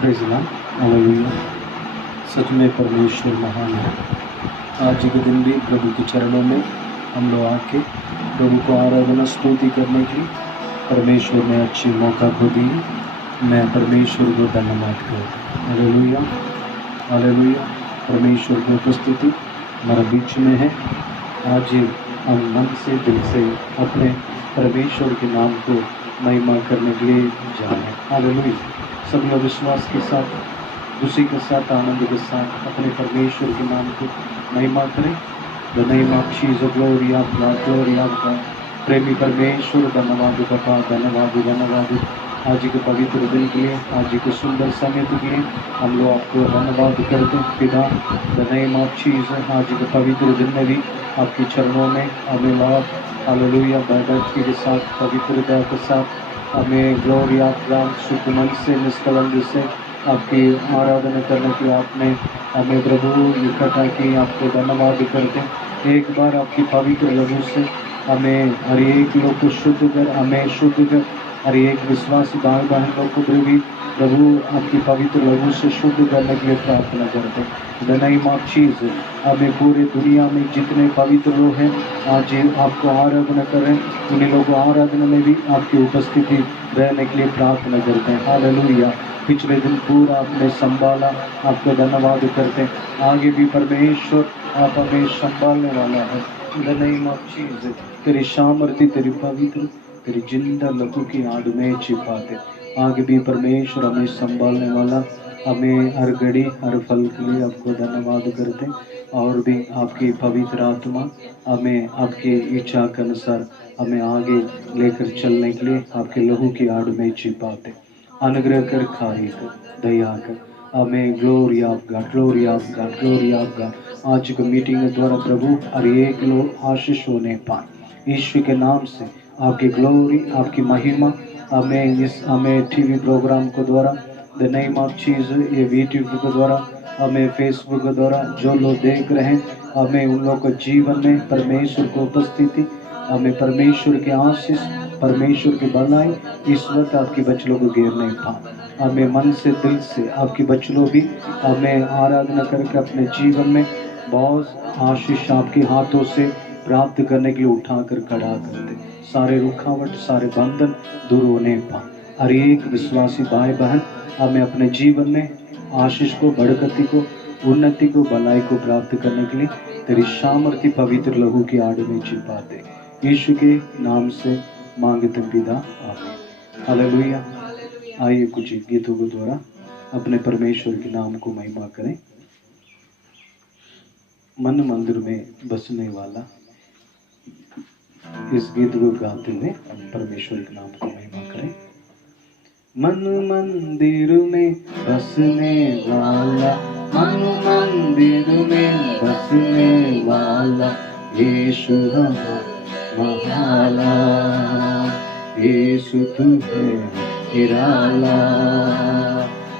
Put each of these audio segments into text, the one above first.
Praise Lord, hallelujah. सच में परमेश्वर महान है। आज के दिन भी प्रभु के चरणों में हम लोग आके प्रभु को आराधना स्तुति करने के लिए परमेश्वर ने अच्छी मौका को दी। मैं परमेश्वर को धन्यवाद करता हूँ। Hallelujah, hallelujah. परमेश्वर की उपस्थिति हमारे बीच में है। आज हम मन से दिल से अपने परमेश्वर के नाम को महिमा करने के लिए जा रहे हैं। हालेलुया। सब लोग विश्वास के साथ, खुशी के साथ, आनंद के साथ अपने परमेश्वर के नाम को महिमा करें। The name of Jesus, glory of God, glory of God. प्रेमी परमेश्वर धन्यवाद पापा, धन्यवाद धन्यवाद। आज के पवित्र दिन के लिए, आज के सुंदर समय के लिए हम लोग आपको धन्यवाद करते हैं पिता। द नेम ऑफ जीसस, आज के पवित्र दिन में भी आपके चरणों में हमें लॉर्ड हालेलुया भक्ति के साथ, पवित्रता के साथ हमें ग्लोरी ऑफ गॉड शुद्ध मन से, निष्कलंक से आपकी आराधना करने की आपने हमें प्रभु इकट्ठा की। आपको धन्यवाद करते हैं। एक बार आपकी पवित्र लहू से हमें हर एक लोग को शुद्ध कर, हमें शुद्ध कर, हर एक विश्वासी भाई बहन लोग को प्रभु आपकी पवित्र लहू से शुद्ध करने के लिए प्रार्थना करते हैं। द नेम ऑफ जीसस, हमें पूरे दुनिया में जितने पवित्र लोग हैं आज आपको आराधना करें, उन्हीं लोगों आराधना में भी आपकी उपस्थिति रहने के लिए प्रार्थना करते हैं। हालेलुया। पिछले दिन पूरा आपने संभाला, आपको धन्यवाद करते हैं। आगे भी परमेश्वर आप हमें संभालने वाला है। द नेम ऑफ जीसस, तेरी सामर्थ्य, तेरी पवित्र, तेरी जिंदा लहू की आड़ में छिपाते। आगे भी परमेश्वर हमें संभालने वाला, हमें हर घड़ी हर फल के लिए आपको धन्यवाद करते हैं। और भी आपकी पवित्र आत्मा हमें आपकी इच्छा के अनुसार हमें आगे लेकर चलने के लिए आपके लहू की आड़ में छिपाते। अनुग्रह कर, खारी कर, दया कर, हमें glory of God, glory of God, glory of God. आज की मीटिंग के द्वारा प्रभु हर एक लोग आशीष होने पाए यीशु के नाम से। आपकी ग्लोरी, आपकी महिमा हमें टीवी प्रोग्राम के द्वारा, द नेम ऑफ जीसस, ये यूट्यूब के द्वारा, हमें फेसबुक के द्वारा जो लोग देख रहे हैं, हमें उन लोगों के जीवन में परमेश्वर को उपस्थिति, हमें परमेश्वर के आशीष, परमेश्वर की भलाई इस वक्त आपकी बच्चों को घेरने पाए। हमें मन से दिल से आपकी बच्चों भी हमें आराधना करके अपने जीवन में बहुत आशीष आपके हाथों से प्राप्त करने के लिए उठाकर खड़ा कर दे। सारे रुकावट, सारे बंधन दूर होने पाए। हर एक विश्वासी भाई बहन हमें अपने जीवन में आशीष को, बरकती को, उन्नति को, भलाई को प्राप्त करने के लिए तेरी सामर्थ्य पवित्र लहू की आड़ में छिपा दे। यीशु के नाम से मांगते पिता, आमीन। हालेलुया। आइए कुछ गीतों के द्वारा अपने परमेश्वर के नाम को महिमा करें। मन मंदिर में बसने वाला, इस गीत को गाते हुए हम परमेश्वर के नाम को महिमा करें। मन मंदिर में बसने वाला, मन मंदिर में बसने वाला, यीशु महाला, यीशु तू है निराला।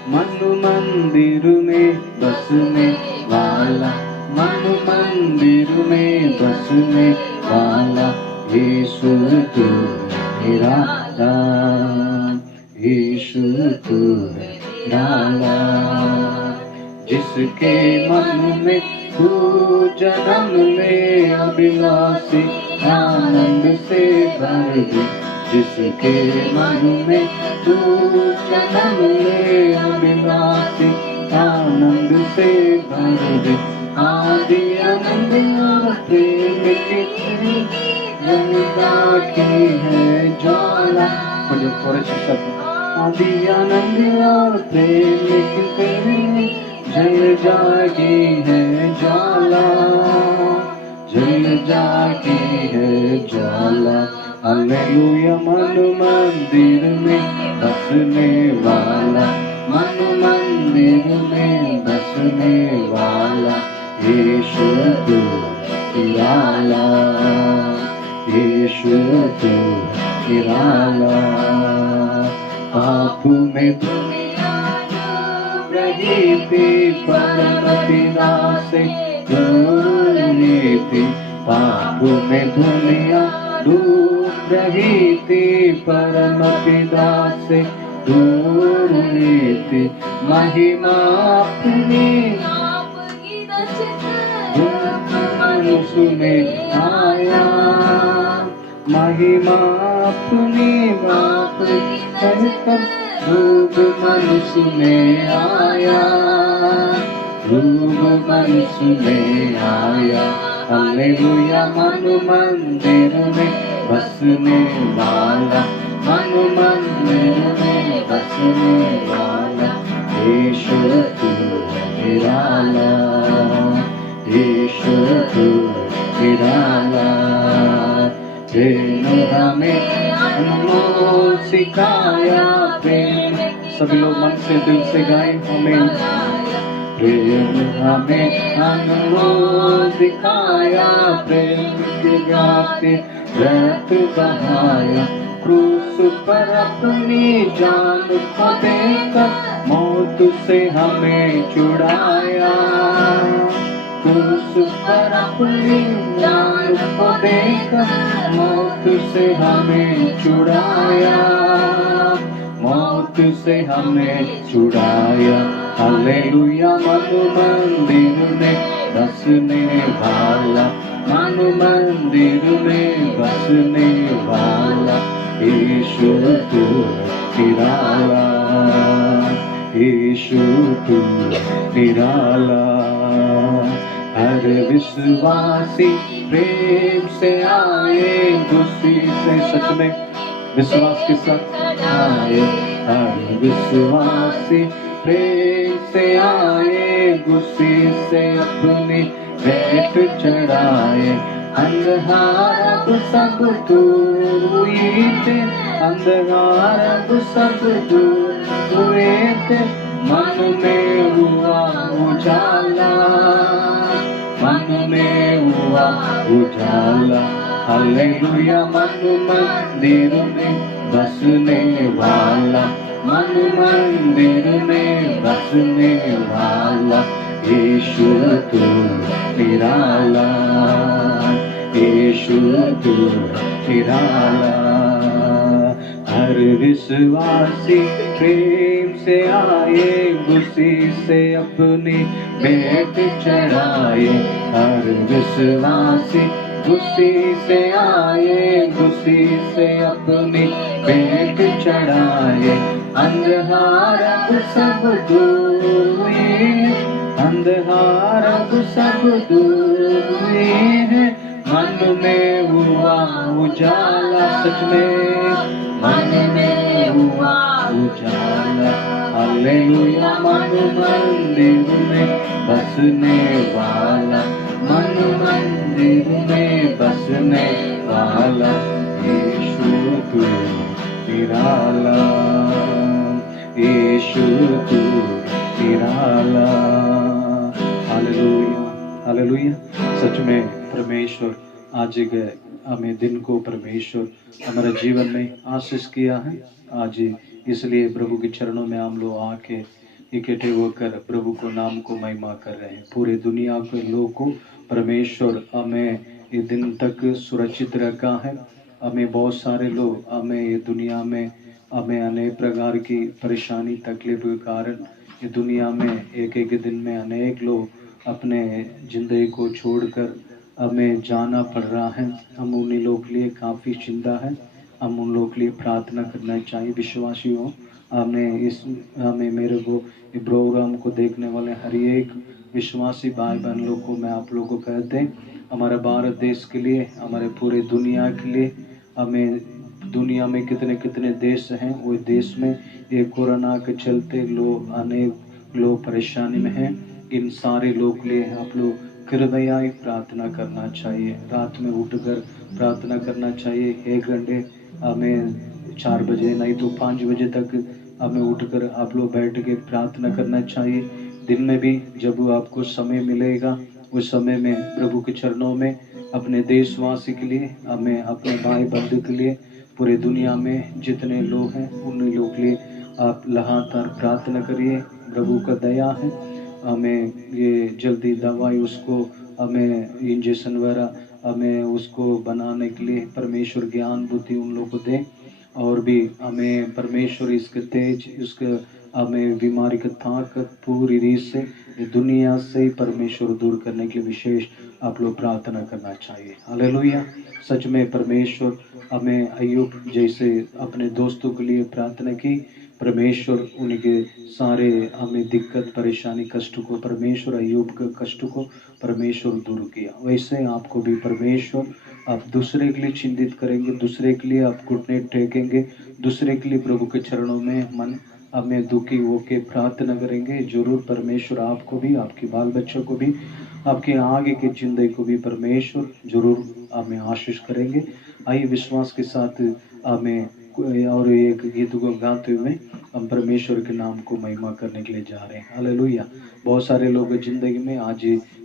मन मंदिर में बसने वाला, मन मंदिर में बसने वाला, यीशु तू निराला, यीशु तू निराला। जिसके मन में तू जन्म में अभिलाषी आनंद से भर दे, जिसके मन में तू जन्म में अभिलाषी आनंद से भर दे। आदि आनंद और प्रेम की जनता की है ज्वाला। मुझे थोड़े से शब्द। आदि आनंद और प्रेम की जल जागी है ज्वाला, जल जागी है ज्वाला। हालेलुया। मन मंदिर में बसने वाला, मन मंदिर में बसने वाला, यीशु तू निराला, यीशु तू निराला। पाप में दुनिया डूब रही थी, परम पिता से दूर थी। पाप में दुनिया डूब रही थी, परम पिता से दूर थी। महिमा अपनी मनुष्य में आया, महिमा अपनी बाप कहकर रूप मनुष्य में आया, रूप मनुष्य में आया। हालेलुया। मनु मंदिर में बसने वाला, मनु मंदिर में बसने वाला, यीशु तू निराला, यीशु तू निराला। प्रेम हमें अनमोल सिखाया, प्रेम सभी लोग मन से दिल से गाएं। हमें प्रेम हमें अनमोल दिखाया, प्रेम के गाते रत बहाया, क्रूस पर अपनी जान को देकर मौत से हमें छुड़ाया, क्रूस पर अपनी जान को देकर मौत से हमें छुड़ाया, मौत से हमें छुड़ाया। हालेलुया। मनु मंदिर में बसने वाला, मनु मंदिर में बसने वाला, यीशु तू निराला, यीशु तू निराला। हर विश्वासी प्रेम से आए, खुशी से सच में विश्वास के साथ आए, हर विश्वासी प्रेम से आए, खुशी से अपनी भेंट चढ़ाए। अंधकार अब सब दूर हुए थे, अंधकार अब सब दूर हुए थे, मन में हुआ उजाला, मन में हुआ उजाला। हालेलुया। मनु मंदिर में बसने वाला, मनु मंदिर में बसने वाला, यीशु तू निराला, यीशु तू निराला। हर विश्वासी प्रेम से आए, खुशी से अपनी भेंट चढ़ाए, हर विश्वासी खुशी से आए, खुशी से अपनी भेंट चढ़ाए। अंधकार अब सब दूर हुए, अंधकार अब सब दूर हुए हैं, मन में हुआ उजाला, सच में मन में हुआ उजाला। हालेलुया। मनु मंदिर में बसने वाला, मनु मंदिर में बसने वाला, यीशु तू निराला, यीशु तू निराला। हालेलुया। हालेलुया। सच में परमेश्वर आज के हमें दिन को परमेश्वर हमारे जीवन में आशीष किया है आज, इसलिए प्रभु के चरणों में हम लोग आके इकट्ठे होकर प्रभु को नाम को महिमा कर रहे हैं। पूरे दुनिया के लोग को परमेश्वर हमें ये दिन तक सुरक्षित रखा है। हमें बहुत सारे लोग हमें ये दुनिया में हमें अनेक प्रकार की परेशानी तकलीफ के कारण ये दुनिया में एक एक दिन में अनेक लोग अपने ज़िंदगी को छोड़कर हमें जाना पड़ रहा है। हम उन लोगों के लिए काफ़ी चिंता है। हम उन लोगों के लिए प्रार्थना करना चाहिए। विश्वासियों, हमें मेरे को ये प्रोग्राम को देखने वाले हर एक विश्वासी भाई बहन लोग को मैं आप लोगों को कहते हैं, हमारे भारत देश के लिए, हमारे पूरे दुनिया के लिए, हमें दुनिया में कितने कितने देश हैं, वो देश में ये कोरोना के चलते लोग अनेक लोग परेशानी में हैं। इन सारे लोग के लिए आप लोग कृपया प्रार्थना करना चाहिए। रात में उठकर प्रार्थना करना चाहिए। 1 घंटे हमें 4 बजे नहीं तो 5 बजे तक हमें उठकर आप लोग बैठ के प्रार्थना करना चाहिए। दिन में भी जब आपको समय मिलेगा उस समय में प्रभु के चरणों में अपने देशवासी के लिए, हमें अपने भाई बंधु के लिए, पूरे दुनिया में जितने लोग हैं उन लोगों के लिए आप लगातार प्रार्थना करिए। प्रभु का दया है, हमें ये जल्दी दवाई उसको हमें इंजेक्शन वगैरह हमें उसको बनाने के लिए परमेश्वर ज्ञान बुद्धि उन लोगों को दे, और भी हमें परमेश्वर इसके तेज उसके हमें बीमारी का ताकत पूरी रीत से दुनिया से परमेश्वर दूर करने के लिए विशेष आप लोग प्रार्थना करना चाहिए। हालेलुया। सच में परमेश्वर हमें अय्यूब जैसे अपने दोस्तों के लिए प्रार्थना की, परमेश्वर उनके सारे हमें दिक्कत परेशानी कष्ट को, परमेश्वर अय्यूब के कष्ट को परमेश्वर दूर किया। वैसे आपको भी परमेश्वर, आप दूसरे के लिए चिंतित करेंगे, दूसरे के लिए आप घुटने टेकेंगे, दूसरे के लिए प्रभु के चरणों में मन हमें दुखी होके प्रार्थना करेंगे, जरूर परमेश्वर आपको भी, आपके बाल बच्चों को भी, आपके आगे की जिंदगी को भी परमेश्वर जरूर हमें आशीष करेंगे। आइए विश्वास के साथ हमें और एक गीत को गाते हुए हम परमेश्वर के नाम को महिमा करने के लिए जा रहे हैं। हालेलुया। बहुत सारे लोग जिंदगी में आज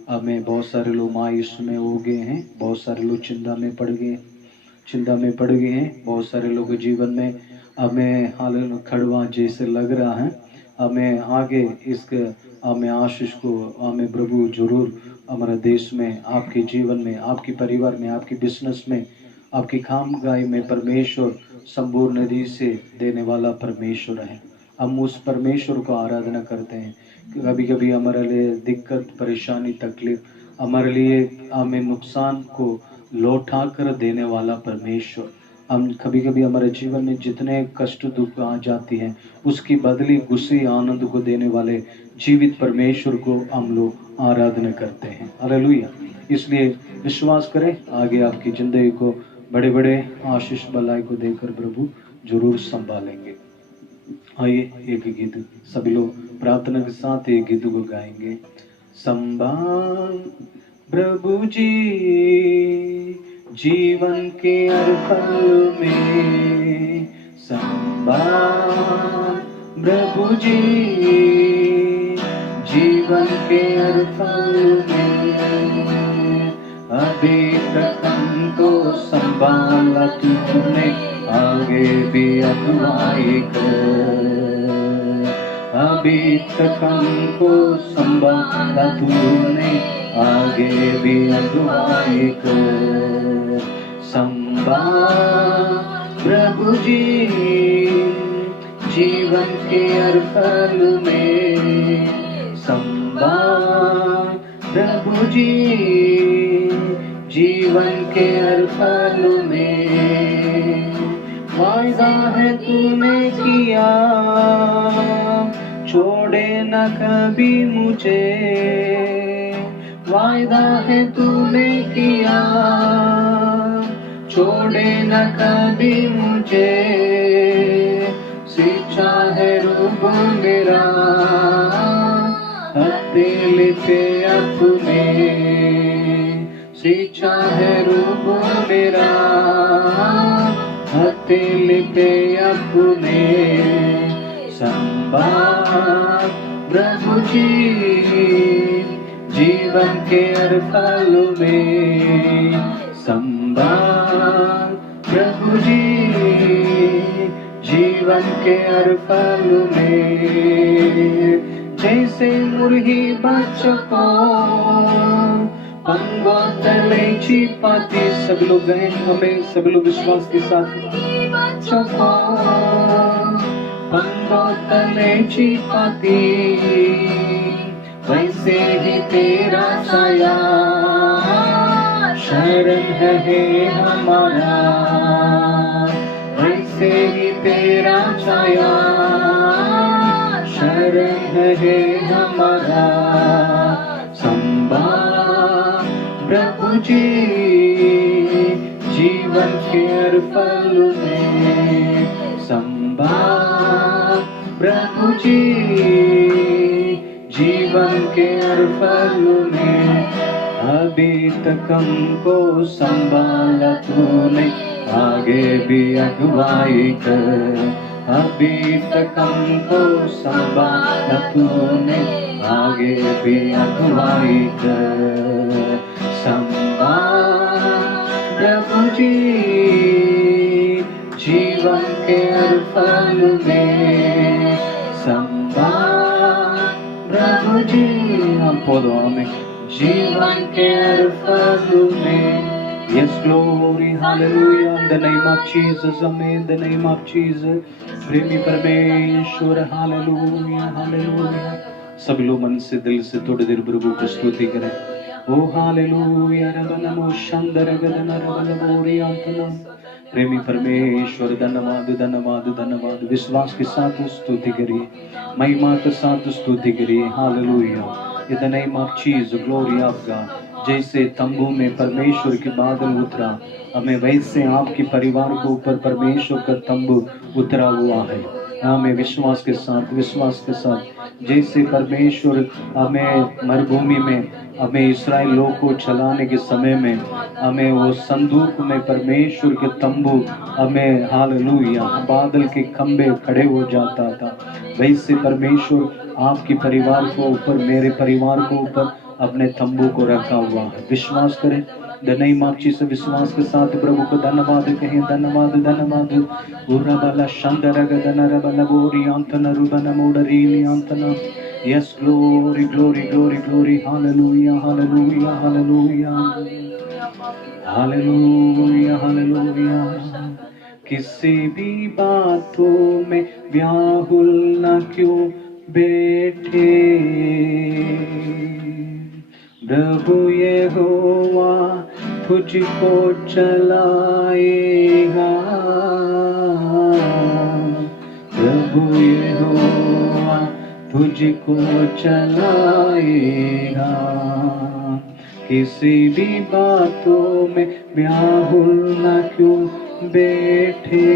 हमें, बहुत सारे लोग मायूस में हो गए हैं, बहुत सारे लोग चिंता में पड़ गए हैं, बहुत सारे लोग जीवन में हमें हाल खड़वा जैसे लग रहा है। हमें आगे इसके हमें आशीष को हमें प्रभु जरूर हमारे देश में, आपके जीवन में, आपके परिवार में, आपके बिजनेस में, आपकी कामगाही में परमेश्वर संपूर्ण रीति से देने वाला परमेश्वर है। हम उस परमेश्वर को आराधना करते हैं। कभी कभी हमारे लिए दिक्कत परेशानी तकलीफ, हमारे लिए हमें नुकसान को लौटा कर देने वाला परमेश्वर, हम कभी कभी हमारे जीवन में जितने कष्ट दुख आ जाती हैं उसकी बदली गुस्से आनंद को देने वाले जीवित परमेश्वर को हम लोग आराधना करते हैं। हालेलुया। इसलिए विश्वास करें, आगे आपकी जिंदगी को बड़े बड़े आशीष भलाई को देकर प्रभु जरूर संभालेंगे। आइए एक गीत सभी लोग प्रार्थना के साथ एक गीत को गाएंगे। संभाल प्रभु जी जीवन के हर पल में, संभाल प्रभु जी जीवन के हर पल में, अभी तक हमको संभाला तूने, आगे भी अगुवाई कर, अभी तक हमको संभाला तूने, आगे भी अगुवाई कर। संभाल प्रभु जी जीवन के हर पल में, संभाल प्रभु जी जीवन के हर पल में, वायदा है तूने किया छोड़े न कभी मुझे, वायदा है तूने किया छोड़े न कभी मुझे, सींचा है रूप मेरा हथेली पे अपने, सींचा है रूप मेरा हथेली पे अपने, संभाल प्रभु जी जीवन के हर पल में, संभाल प्रभु जी जीवन के हर पल में, जैसे मुर्गी बच्चों को पंगों तले छिपाती, सभी लोग गए हमें, सभी लोग विश्वास के साथ, बच्चों को पंगों तले छिपाती, वैसे ही तेरा साया शरण है हमारा, वैसे ही तेरा छाया शरण है हमारा, संभाल प्रभु जी जीवन के हर पल में, संभाल प्रभु जी जीवन के हर पल में, अभी तक हमको संभाला तूने, आगे भी अगुवाई कर, अभी तक हमको संभाला तूने, आगे भी अगुवाई कर, संभाल प्रभु जी जीवन के हर पल में, संभाल प्रभु जी हम पोदों में जीवन के हर पल में, Yes, glory, hallelujah, in the name of Jesus, amen, in the name of Jesus. प्रेमी परमेश्वर, हालेलुया, हालेलुया। सब लोग मन से दिल से थोड़ी देर प्रभु की स्तुति करें। ओ हालेलुया, रबनमो शंदर गदन रबलमोरी अंतनम। प्रेमी परमेश्वर, धन्यवाद, धन्यवाद, धन्यवाद। विश्वास के साथ स्तुति करिए, महिमा के साथ स्तुति करिए। Hallelujah, in the name of Jesus, glory of God. जैसे तंबू में परमेश्वर के बादल उतरा, हमें वैसे आपके परिवार के ऊपर परमेश्वर का तंबू उतरा हुआ है। हमें विश्वास के साथ, विश्वास के साथ, जैसे परमेश्वर हमें मरुभूमि में हमें इस्राएल लोग को चलाने के समय में हमें वो संदूक में परमेश्वर के तंबू हमें, हालेलुया, बादल के खंबे खड़े हो जाता था, वैसे परमेश्वर आपके परिवार को ऊपर, मेरे परिवार को ऊपर अपने तंबू को रखा हुआ है। विश्वास करें, द नेम ऑफ जीसस। विश्वास के साथ प्रभु को धन्यवाद कहें, धन्यवाद, धन्यवाद। उरबला शंदर गदन रबल बोरी अंतन रुबन मोडरीली अंतना। Yes, glory, glory, glory, glory, hallelujah, hallelujah, hallelujah, hallelujah, hallelujah. किसी भी बातों में व्याकुल न क्यों बैठे, प्रभु यहोवा तुझको चलाएगा, प्रभु यहोवा तुझको चलाएगा। किसी भी बातों में व्याकुल न क्यों बैठे,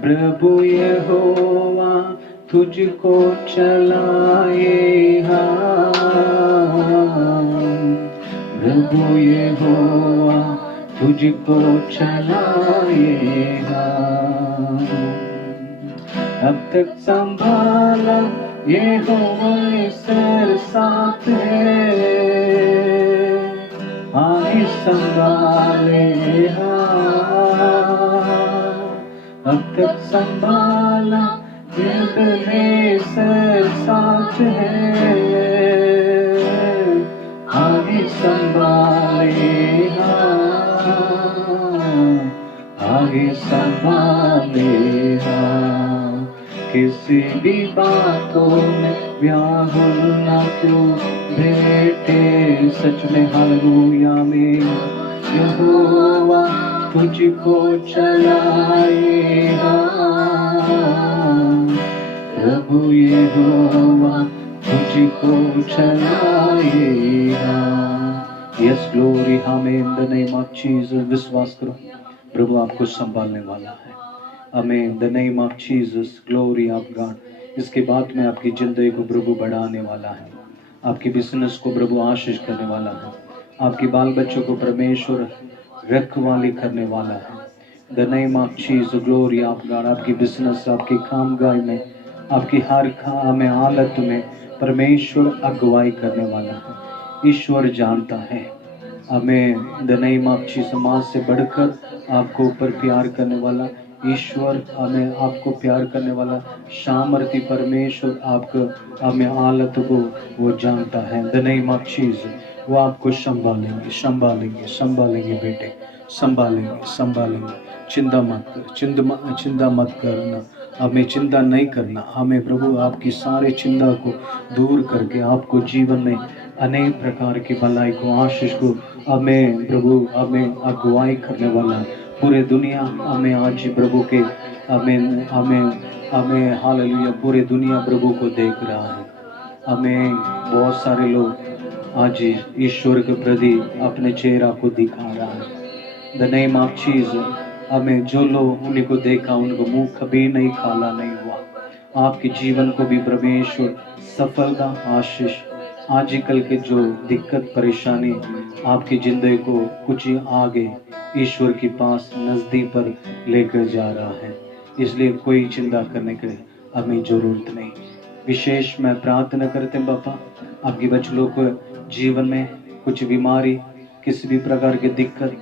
प्रभु यहोवा तुझको चलाएगा, प्रभु यहोवा तुझको चलाएगा। अब तक संभाला यहोवा सर साथ है, आगे संभालेगा। अब तक संभाला सर साथ है, आगे संभालेगा, आगे संभालेगा। किसी भी बातों में व्याकुल न क्यों बैठे, सच में हालेलुया में यहोवा तुझको चलाएगा, प्रभु यहोवा तुझको चलाएगा। यस, ग्लोरी, हमें in the name of Jesus. विश्वास करो, प्रभु आपको संभालने वाला है। हमें in the name of Jesus, glory of God. इसके बाद में आपकी जिंदगी को प्रभु बढ़ाने वाला है, आपकी बिजनेस को प्रभु आशीष करने वाला है, आपके बाल बच्चों को परमेश्वर रखवाली करने वाला है। The name of Jesus, glory of God. आपकी बिजनेस, आपकी कामगार में, आपकी हर काम में, हालत में परमेश्वर अगुवाई करने वाला है। ईश्वर जानता है हमें। द नेम ऑफ जीसस, समाज से बढ़कर आपको ऊपर प्यार करने वाला ईश्वर, हमें आपको प्यार करने वाला सामर्थी परमेश्वर आपको, हमें हालत को वो जानता है। द नेम ऑफ जीसस, वो आपको संभालेंगे, संभालेंगे, संभालेंगे बेटे, संभालेंगे, संभालेंगे। चिंता मत कर, चिंता मत करना, हमें चिंता नहीं करना। हमें प्रभु आपकी सारे चिंता को दूर करके आपको जीवन में अनेक प्रकार की भलाई को, आशीष को हमें प्रभु हमें अगुवाई करने वाला है। पूरे दुनिया हमें आज प्रभु के हमें हमें हमें हालेलुया, पूरे दुनिया प्रभु को देख रहा है। हमें बहुत सारे लोग आज ईश्वर के प्रति अपने चेहरा को दिखा रहा है। द नेम ऑफ जीसस, हमें जो लोग उन्हीं को देखा उनको मुंह कभी नहीं काला नहीं हुआ। आपके जीवन को भी परमेश्वर सफलता, आशीष, आजकल के जो दिक्कत परेशानी आपकी जिंदगी को कुछ आगे ईश्वर के पास नजदीक पर लेकर जा रहा है। इसलिए कोई चिंता करने की हमें जरूरत नहीं। विशेष मैं प्रार्थना करते हैं बापा, आपके बच्चों को जीवन में कुछ बीमारी, किसी भी प्रकार की दिक्कत,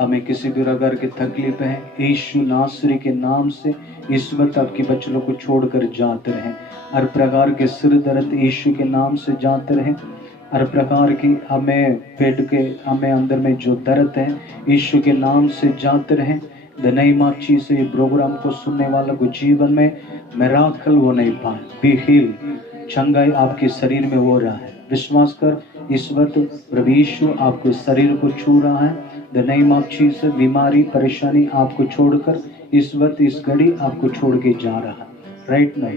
हमें किसी भी प्रकार की तकलीफ है, यीशु नासरी के नाम से इस वक्त आपके बच्चों को छोड़कर जाते रहें। हर प्रकार के सिर दर्द यीशु के नाम से जाते रहें। हर प्रकार की हमें पेट के हमें अंदर में जो दर्द है यीशु के नाम से जाते रहें। The name of Jesus program को सुनने वालों को जीवन में मिराकल वो नहीं पाए, बी हील, चंगाई आपके शरीर में हो रहा है। विश्वास कर, इस वक्त प्रभु यीशु आपको शरीर को छू रहा है। द नेम ऑफ जीसस बीमारी परेशानी आपको छोड़कर इस वक्त इस घड़ी आपको छोड़ के जा रहा है। राइट नाउ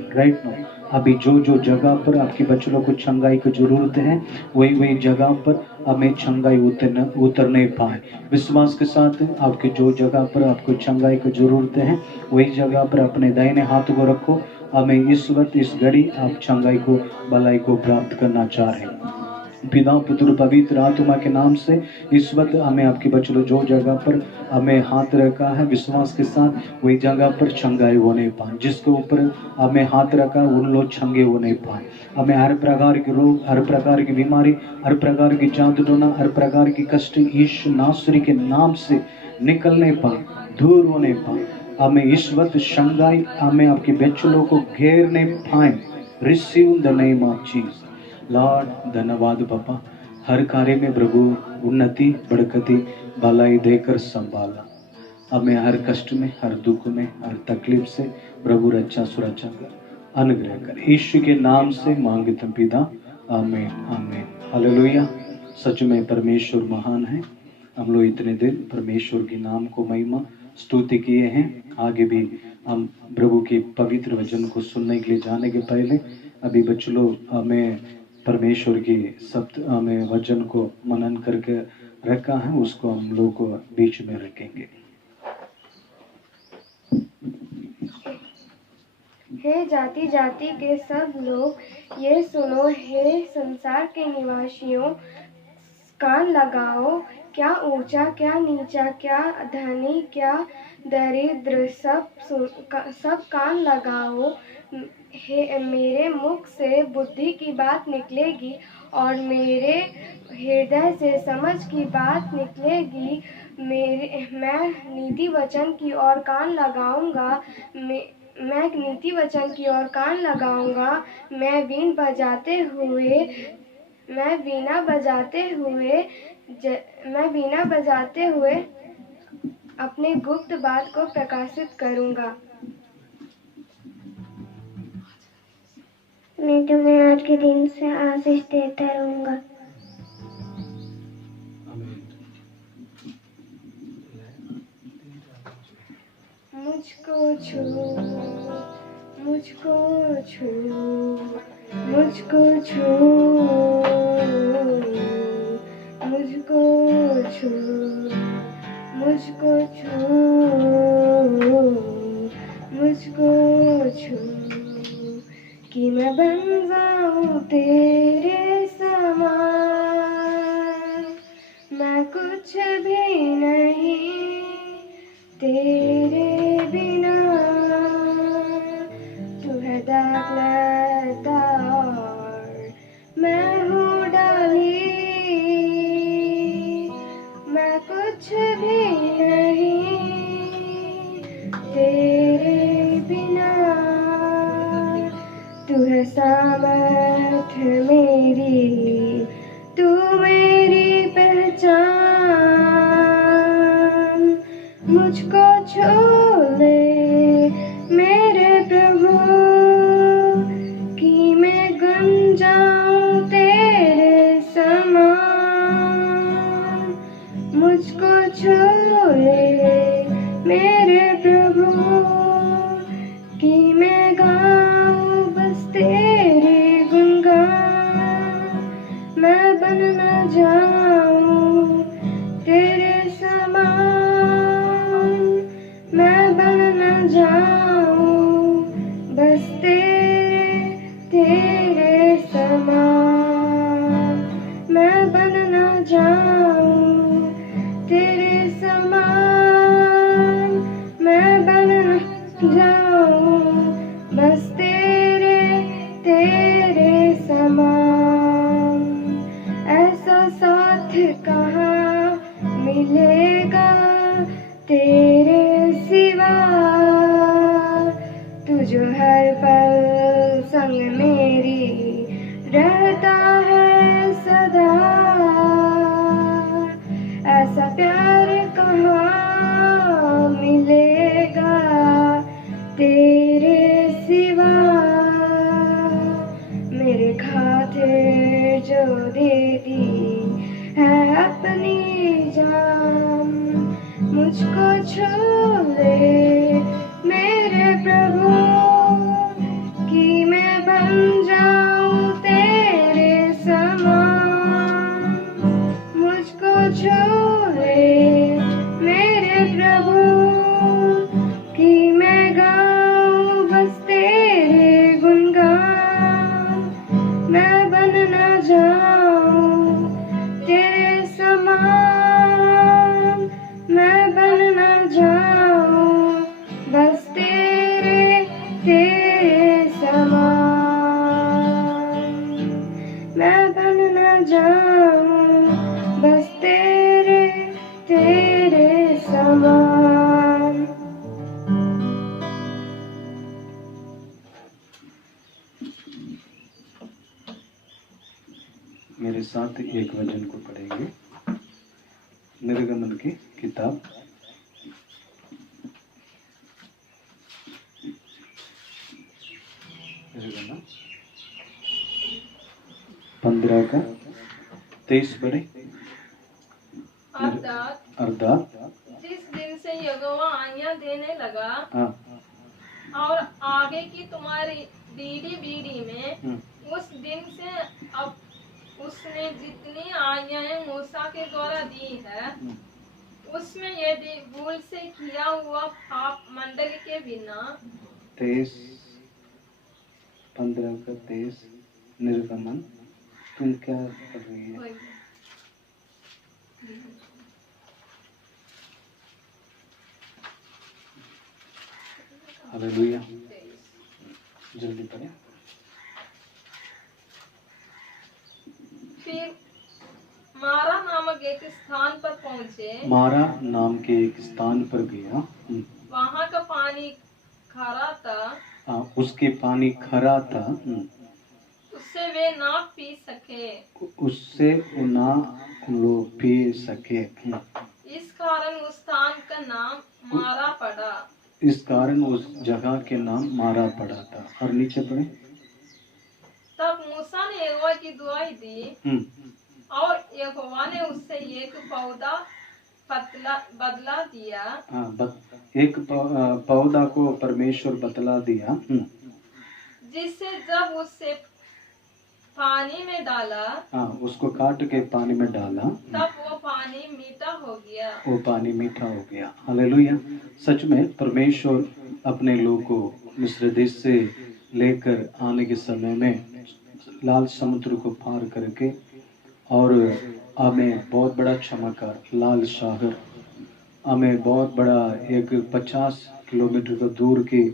अभी जो जो जगह पर आपके बच्चों को चंगाई की जरूरत है वही वही जगह पर हमें चंगाई उतर नहीं पाए। विश्वास के साथ आपके जो जगह पर आपको चंगाई की जरूरत है वही जगह पर अपने दाहिने हाथ को रखो। हमें इस वक्त इस घड़ी आप चंगाई को भलाई को प्राप्त करना चाह रहे हैं। पिता पुत्र पवित्र आत्मा के नाम से इस वक्त हमें आपके बच्चों जो जगह पर हमें हाथ रखा है विश्वास के साथ वही जगह पर चंगाई हो नहीं पाए। जिसके ऊपर हमें हाथ रखा उन लोग चंगे हो नहीं पाए। हमें हर प्रकार के रोग, हर प्रकार की बीमारी, हर प्रकार की जादू टोना, हर प्रकार की कष्ट यीशु नासरी के नाम से निकल नहीं पाए, दूर होने पाए। हमें इस वक्त चंगाई हमें आपके बच्चों को घेर नहीं पाए। Receive the name of Jesus Lord. धन्यवाद पापा, हर कार्य में प्रभु उन्नति बरकती भलाई देकर संभाला। हमें हर कष्ट में, हर दुख में, हर तकलीफ से प्रभु रक्षा सुरक्षा कर, अनुग्रह कर। यीशु के नाम से मांगते पिता, आमीन आमीन हालेलुया। सच में परमेश्वर महान है। हम लोग इतने दिन परमेश्वर के नाम को महिमा स्तुति किए हैं। आगे भी हम प्रभु के पवित्र वचन को सुनने के लिए जाने के पहले अभी बच्चों लोग हमें परमेश्वर की सप्त हमें वचन को मनन करके रखा है, उसको हम लोग को बीच में रखेंगे। हे जाति जाति के सब लोग ये सुनो, हे संसार के निवासियों कान लगाओ। क्या ऊंचा क्या नीचा, क्या धनी क्या दरिद्र, सब कान लगाओ। हे मेरे मुख से बुद्धि की बात निकलेगी और मेरे हृदय से समझ की बात निकलेगी। मैं नीति वचन की ओर कान लगाऊंगा। मैं नीति वचन की ओर कान लगाऊंगा। मैं वीणा बजाते हुए अपने गुप्त बात को प्रकाशित करूंगा। मैं तुम्हें आज के दिन से आशीष देता रहूंगा। मुझको छू, मुझको छू, मुझको छू, मुझको छू, मुझको छू, मुझको छू, कि मैं बन जाऊं तेरे समान। मैं कुछ भी नहीं तेरे बिना, तू है दागलता और मैं हूँ डाली। मैं कुछ भी नहीं तेरे बिना, तू है सामर्थ मेरी, तू मेरी पहचान। मुझको छू ले मेरे प्रभु, कि मैं गुम जाऊं तेरे समान। मुझको छू ले मेरे प्रभु, कि मैं गाऊं बस तेरे गुणगान। मैं बन न जाऊं तेरे समान, मैं बन न जाऊं बस तेरे समान। मैं बन न जाऊं तेरे समान, मैं बन न जाऊं बस तेरे समान। ऐसा साथ कहाँ मिलेगा तेरे सिवा, तू जो हर पल संग मेरी रहता है सदा। ऐसा प्यार कहाँ मिलेगा तेरे सिवा, मेरे खातिर जो दे दी है अपनी जान, मुझको छू ले मेरे प्रभु कि मैं बन जाऊं तेरे समान, मुझको छू ले मेरे प्रभु कि मैं गाऊं बस तेरे गुणगान, मैं बन न जाऊं तेरे समान, मैं बन न जाऊं बस तेरे समान, मैं बन न जाऊं बस तेरे समान। मेरे साथ एक वचन को पढ़ेंगे, निर्गमन की किताब निर्गमन 15 का 23 पढ़े। अर्थात जिस दिन से यहोवा आज्ञा देने लगा हाँ और आगे की तुम्हारी दीदी बीड़ी में, उस दिन से अब उसने जितनी आज्ञाएं मूसा के द्वारा दी है, उसमें यदि भूल से किया हुआ पाप मंडल के बिना 23 15 का 23 निर्गमन। तुम क्या कर रही है? हालेलुया, जल्दी पढ़े। फिर मारा नामक एक स्थान पर पहुँचे, मारा नाम के एक स्थान पर गया। वहाँ का पानी खारा था, उसके पानी खरा था। उससे वे ना पी सके, उससे ना लोग पी सके। इस कारण उस स्थान का नाम मारा पड़ा। इस कारण उस जगह के नाम मारा पड़ा था। और नीचे पढ़े। तब मूसा ने यहोवा की दुआई दी और यहोवा ने उससे एक पौधा बदला दिया। एक पौधा को परमेश्वर बतला दिया, जिससे जब उससे पानी में डाला, उसको काट के पानी में डाला, तब वो पानी मीठा हो गया। वो पानी मीठा हो गया। हालेलुया। सच में परमेश्वर अपने लोग को मिस्र देश से लेकर आने के समय में लाल समुद्र को पार करके और हमें बहुत बड़ा चमत्कार, लाल सागर, हमें बहुत बड़ा एक 50 किलोमीटर का दूर के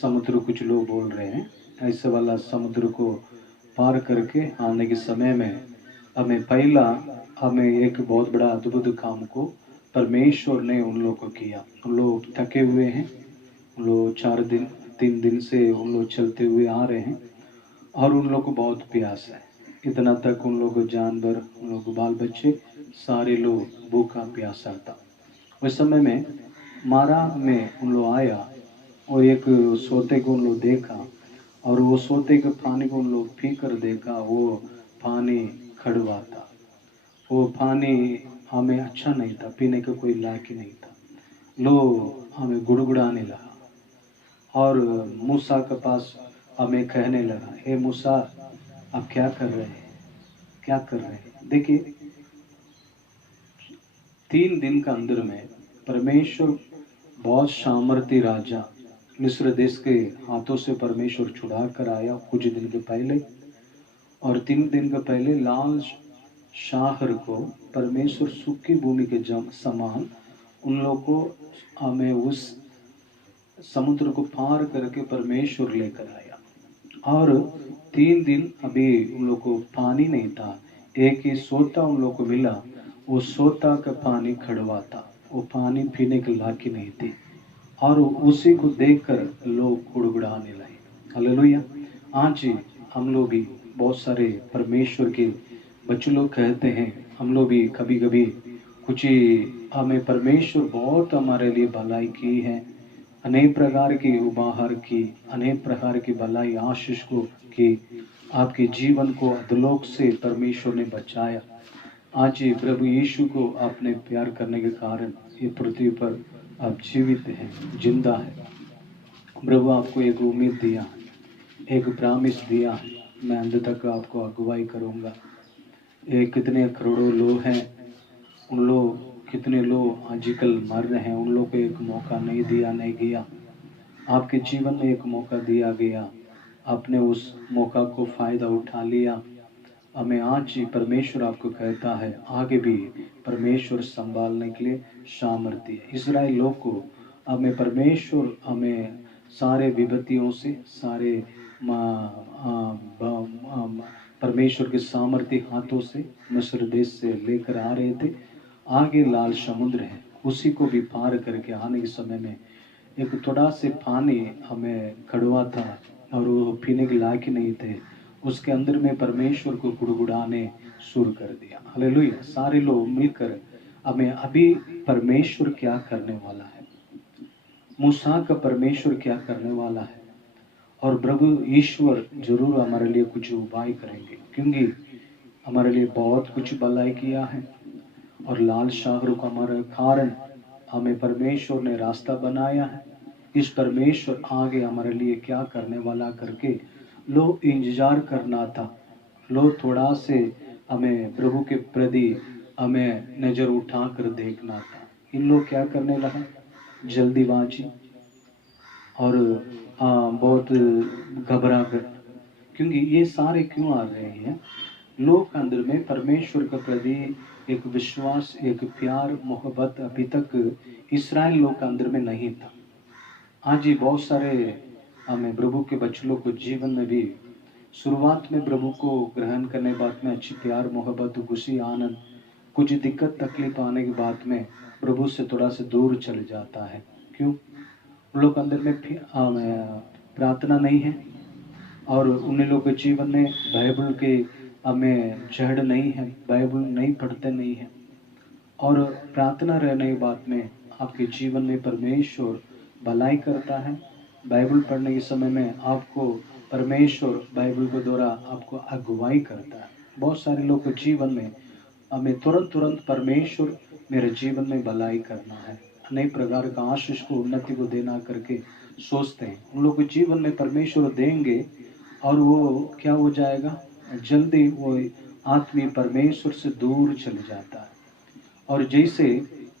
समुद्र, कुछ लोग बोल रहे हैं ऐसे वाला समुद्र को पार करके आने के समय में हमें एक बहुत बड़ा अद्भुत काम को परमेश्वर ने उन लोग को किया। उन लोग थके हुए हैं, उन लोग 3 दिन से उन लोग चलते हुए आ रहे हैं और उन लोग को बहुत प्यास है। इतना तक उन लोग को जानवर, उन लोग को बाल बच्चे, सारे लोग भूखा प्यासा था। उस समय में मारा में उन लोग आया और एक सोते को उन लोग देखा और वो सोते के पानी को उन लोग पी कर देखा, वो पानी कड़वा था। वो पानी हमें अच्छा नहीं था, पीने का कोई लायक ही नहीं था। लोग हमें गुड़गुड़ाने लगा और मूसा के पास हमें कहने लगा, हे मूसा आप क्या कर रहे हैं, क्या कर रहे हैं। देखिए 3 दिन का अंदर में परमेश्वर बहुत सामर्थी राजा मिस्र देश के हाथों से परमेश्वर छुड़ा कर आया कुछ दिन के पहले, और 3 दिन के पहले लाल शाहर को परमेश्वर सूखी भूमि के समान उन लोगों को हमें उस समुद्र को पार करके परमेश्वर लेकर आया। और 3 दिन अभी उन लोग को पानी नहीं था, एक ही सोता उन लोग को मिला। वो सोता का पानी कड़वा था, वो पानी पीने के लायक ही नहीं थी और उसी को देखकर लोग गुड़गुड़ाने लगे। हालेलुया। आज हम लोग भी बहुत सारे परमेश्वर के बच्चे लोग कहते हैं, हम लोग भी कभी कभी कुछ ही हमें परमेश्वर बहुत हमारे लिए भलाई की है, अनेक प्रकार की उपहार की, अनेक प्रकार की भलाई आशीष को की। आपके जीवन को अधोलोक से परमेश्वर ने बचाया। आज ये प्रभु यीशु को आपने प्यार करने के कारण ये पृथ्वी पर आप जीवित हैं, जिंदा है। प्रभु आपको एक उम्मीद दिया है, एक प्रॉमिस दिया है, मैं अंत तक आपको अगुवाई करूंगा। ये कितने करोड़ों लोग हैं, उन लोग कितने लोग आजकल मर रहे हैं, उन लोग को एक मौका नहीं दिया नहीं गया। आपके जीवन में एक मौका दिया गया, आपने उस मौका को फायदा उठा लिया। हमें आज ही परमेश्वर आपको कहता है आगे भी परमेश्वर संभालने के लिए सामर्थ्य है। इस्राएल लोग को हमें परमेश्वर हमें सारे विपत्तियों से, सारे परमेश्वर के सामर्थ्य हाथों से मिस्र देश से लेकर आ रहे थे। आगे लाल समुद्र है, उसी को भी पार करके आने के समय में एक थोड़ा से पानी हमें कड़वा था और वो पीने के लायक नहीं थे। उसके अंदर में परमेश्वर को गुड़गुड़ाने शुरू कर दिया। हालेलुया। सारे लोग मिलकर हमें अभी परमेश्वर क्या करने वाला है, मूसा का परमेश्वर क्या करने वाला है, और प्रभु ईश्वर जरूर हमारे लिए कुछ उपाय करेंगे, क्योंकि हमारे लिए बहुत कुछ भलाई किया है। और लाल सागर को हमारे कारण हमें परमेश्वर ने रास्ता बनाया है। इस परमेश्वर आगे हमारे लिए क्या करने वाला करके लोग इंतजार करना था। लोग थोड़ा से हमें प्रभु के प्रति हमें नजर उठा कर देखना था। इन लोग क्या करने लगा, जल्दीबाजी और बहुत घबरा कर, क्योंकि ये सारे क्यों आ रहे हैं, लोग के अंदर में परमेश्वर के प्रति एक विश्वास, एक प्यार, मोहब्बत अभी तक इस्राएल लोग के अंदर में नहीं था। आज ये बहुत सारे हमें प्रभु के बच्चों को जीवन में भी शुरुआत में प्रभु को ग्रहण करने के बाद में अच्छी प्यार, मोहब्बत, खुशी, आनंद, कुछ दिक्कत तकलीफ आने के बाद में प्रभु से थोड़ा सा दूर चले जाता है। क्यों? उन लोग अंदर में प्रार्थना नहीं है और उन लोग के जीवन में बाइबल के हमें जड़ नहीं है, बाइबल नहीं पढ़ते नहीं है। और प्रार्थना रहने के बाद में आपके जीवन में परमेश्वर भलाई करता है। बाइबल पढ़ने के समय में आपको परमेश्वर बाइबल के द्वारा आपको अगुवाई करता है। बहुत सारे लोग के जीवन में हमें तुरंत परमेश्वर मेरे जीवन में भलाई करना है, अनेक प्रकार का आशीष को, उन्नति को देना करके सोचते हैं। उन लोगों के जीवन में परमेश्वर देंगे और वो क्या हो जाएगा, जल्दी वो आदमी परमेश्वर से दूर चले जाता है। और जैसे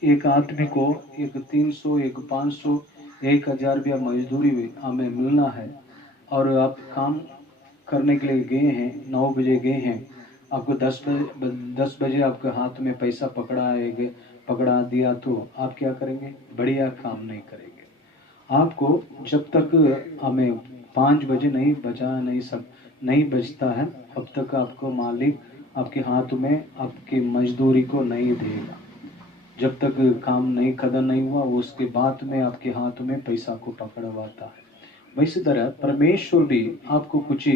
एक आदमी को एक 300, एक 500, 1000 रुपया मजदूरी हमें मिलना है और आप काम करने के लिए गए हैं, 9 बजे गए हैं, आपको 10 बजे आपके हाथ में पैसा पकड़ा दिया तो आप क्या करेंगे, बढ़िया काम नहीं करेंगे। आपको जब तक हमें 5 बजे नहीं बजता है, अब तक आपको मालिक आपके हाथ में आपकी मजदूरी को नहीं देगा। जब तक काम नहीं खत्म नहीं हुआ उसके बाद में आपके हाथ में पैसा को पकड़वाता है। वैसी तरह परमेश्वर भी आपको कुछ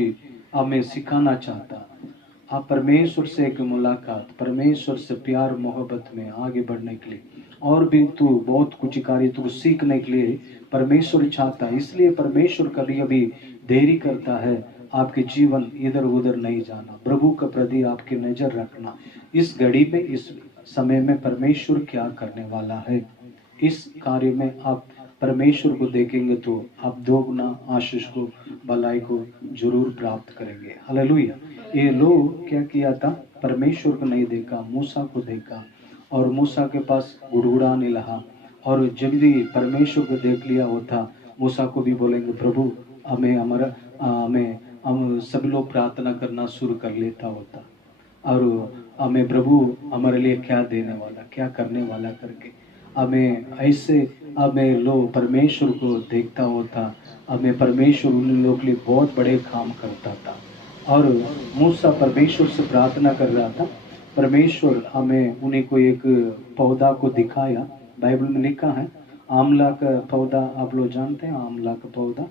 हमें सिखाना चाहता है। आप परमेश्वर से एक मुलाकात, परमेश्वर से प्यार मोहब्बत में आगे बढ़ने के लिए और भी तू बहुत कुछ कार्य तू सीखने के लिए परमेश्वर चाहता है। इसलिए परमेश्वर कभी कभी देरी करता है, आपके जीवन इधर उधर नहीं जाना, प्रभु का प्रति आपकी नजर रखना। इस घड़ी में, इस समय में परमेश्वर क्या करने वाला है, इस कार्य में आप परमेश्वर को देखेंगे तो आप दोगुना आशीष को, भलाई को जरूर प्राप्त करेंगे। हालेलुया। ये लोग क्या किया था, परमेश्वर को नहीं देखा, मूसा को देखा और मूसा के पास गुड़गुड़ाने लगा। और जब भी परमेश्वर को देख लिया होता, मूसा को भी बोलेंगे प्रभु हम सब लोग प्रार्थना करना शुरू कर लेता होता और हमें प्रभु हमारे लिए क्या देने वाला, क्या करने वाला करके हमें लोग परमेश्वर को देखता होता। हमें परमेश्वर उन लोगों के लिए बहुत बड़े काम करता था। और मूसा परमेश्वर से प्रार्थना कर रहा था, परमेश्वर हमें उन्हीं को एक पौधा को दिखाया। बाइबल में लिखा है आंवला का पौधा, आप लोग जानते हैं आंवला का पौधा।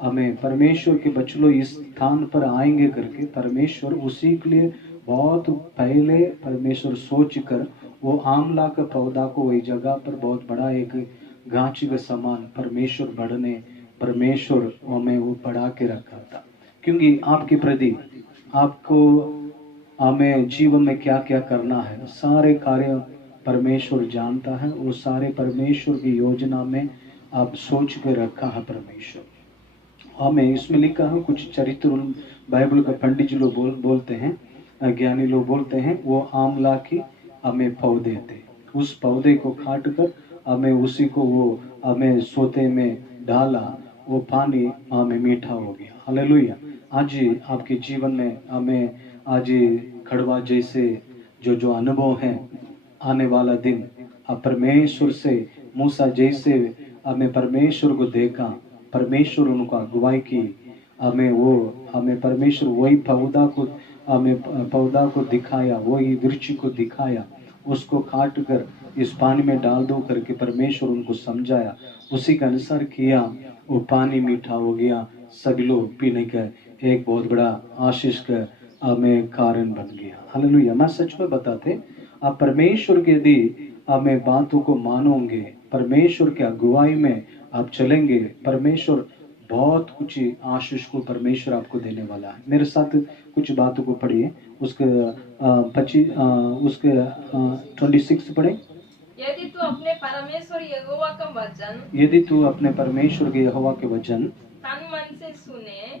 हमें परमेश्वर के बच्चों इस स्थान पर आएंगे करके परमेश्वर उसी के लिए बहुत पहले परमेश्वर सोच कर वो आमला का पौधा को वही जगह पर बहुत बड़ा एक गांच के समान परमेश्वर हमें वो बढ़ा के रखा था। क्योंकि आपके प्रति आपको हमें जीवन में क्या क्या करना है, सारे कार्य परमेश्वर जानता है। वो सारे परमेश्वर की योजना में आप सोच के रखा है परमेश्वर। हमें इसमें लिखा है कुछ चरित्र बाइबल का पंडित जी लोग बोलते हैं, ज्ञानी लोग बोलते हैं, वो आमला की हमें पौधे थे। उस पौधे को काट कर हमें उसी को वो हमें सोते में डाला, वो पानी हमें मीठा हो गया। हालेलुया। आज आपके जीवन में हमें आज खड़वा जैसे जो अनुभव है, आने वाला दिन अब परमेश्वर से मूसा जैसे हमें परमेश्वर को देखा, परमेश्वर उनको अगुवाई की, हमें परमेश्वर वही पौधा को दिखाया, वही वृक्ष को दिखाया, उसको काट कर इस पानी में डाल दो करके परमेश्वर उनको समझाया, उसी का अनुसार किया, वो पानी मीठा हो गया, सभी लोग पीने का एक बहुत बड़ा आशीष का हमें कारण बन गया। हालेलुया। मैं सच में बताते, आप परमेश्वर के यदि हमें बातों को मानोगे, परमेश्वर के अगुवाई में आप चलेंगे, परमेश्वर बहुत कुछ आशीष को परमेश्वर आपको देने वाला है। मेरे साथ कुछ बातों को पढ़िए, उसके 26 पढ़े। यदि तू अपने परमेश्वर यहोवा का वचन, यदि तू अपने परमेश्वर के यहोवा के वचन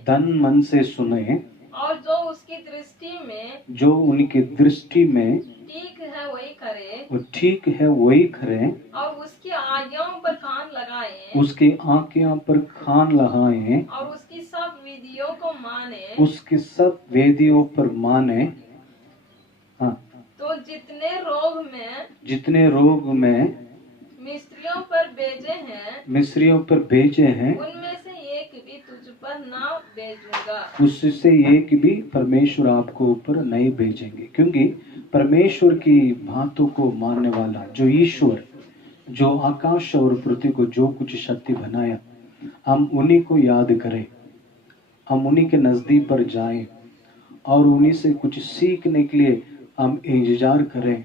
तन मन से सुने और जो उनकी दृष्टि में ठीक है वही करे, वो ठीक है वही करें, और उसकी आज्ञाओं पर कान लगाएं, उसकी आज्ञाओं पर कान लगाएं, और उसकी सब विधियों को माने, उसकी सब वेदियों पर माने। हाँ, तो जितने रोग में मिस्रियों पर भेजे हैं उनमें से एक भी तुझ पर ना भेजूंगा। उससे एक भी परमेश्वर आपको ऊपर नहीं भेजेंगे। क्योंकि परमेश्वर की बातों को मानने वाला जो ईश्वर, जो आकाश और पृथ्वी को जो कुछ शक्ति बनाया, हम उन्हीं को याद करें, हम उन्हीं के नजदीक पर जाएं और उन्हीं से कुछ सीखने के लिए हम इंतजार करें।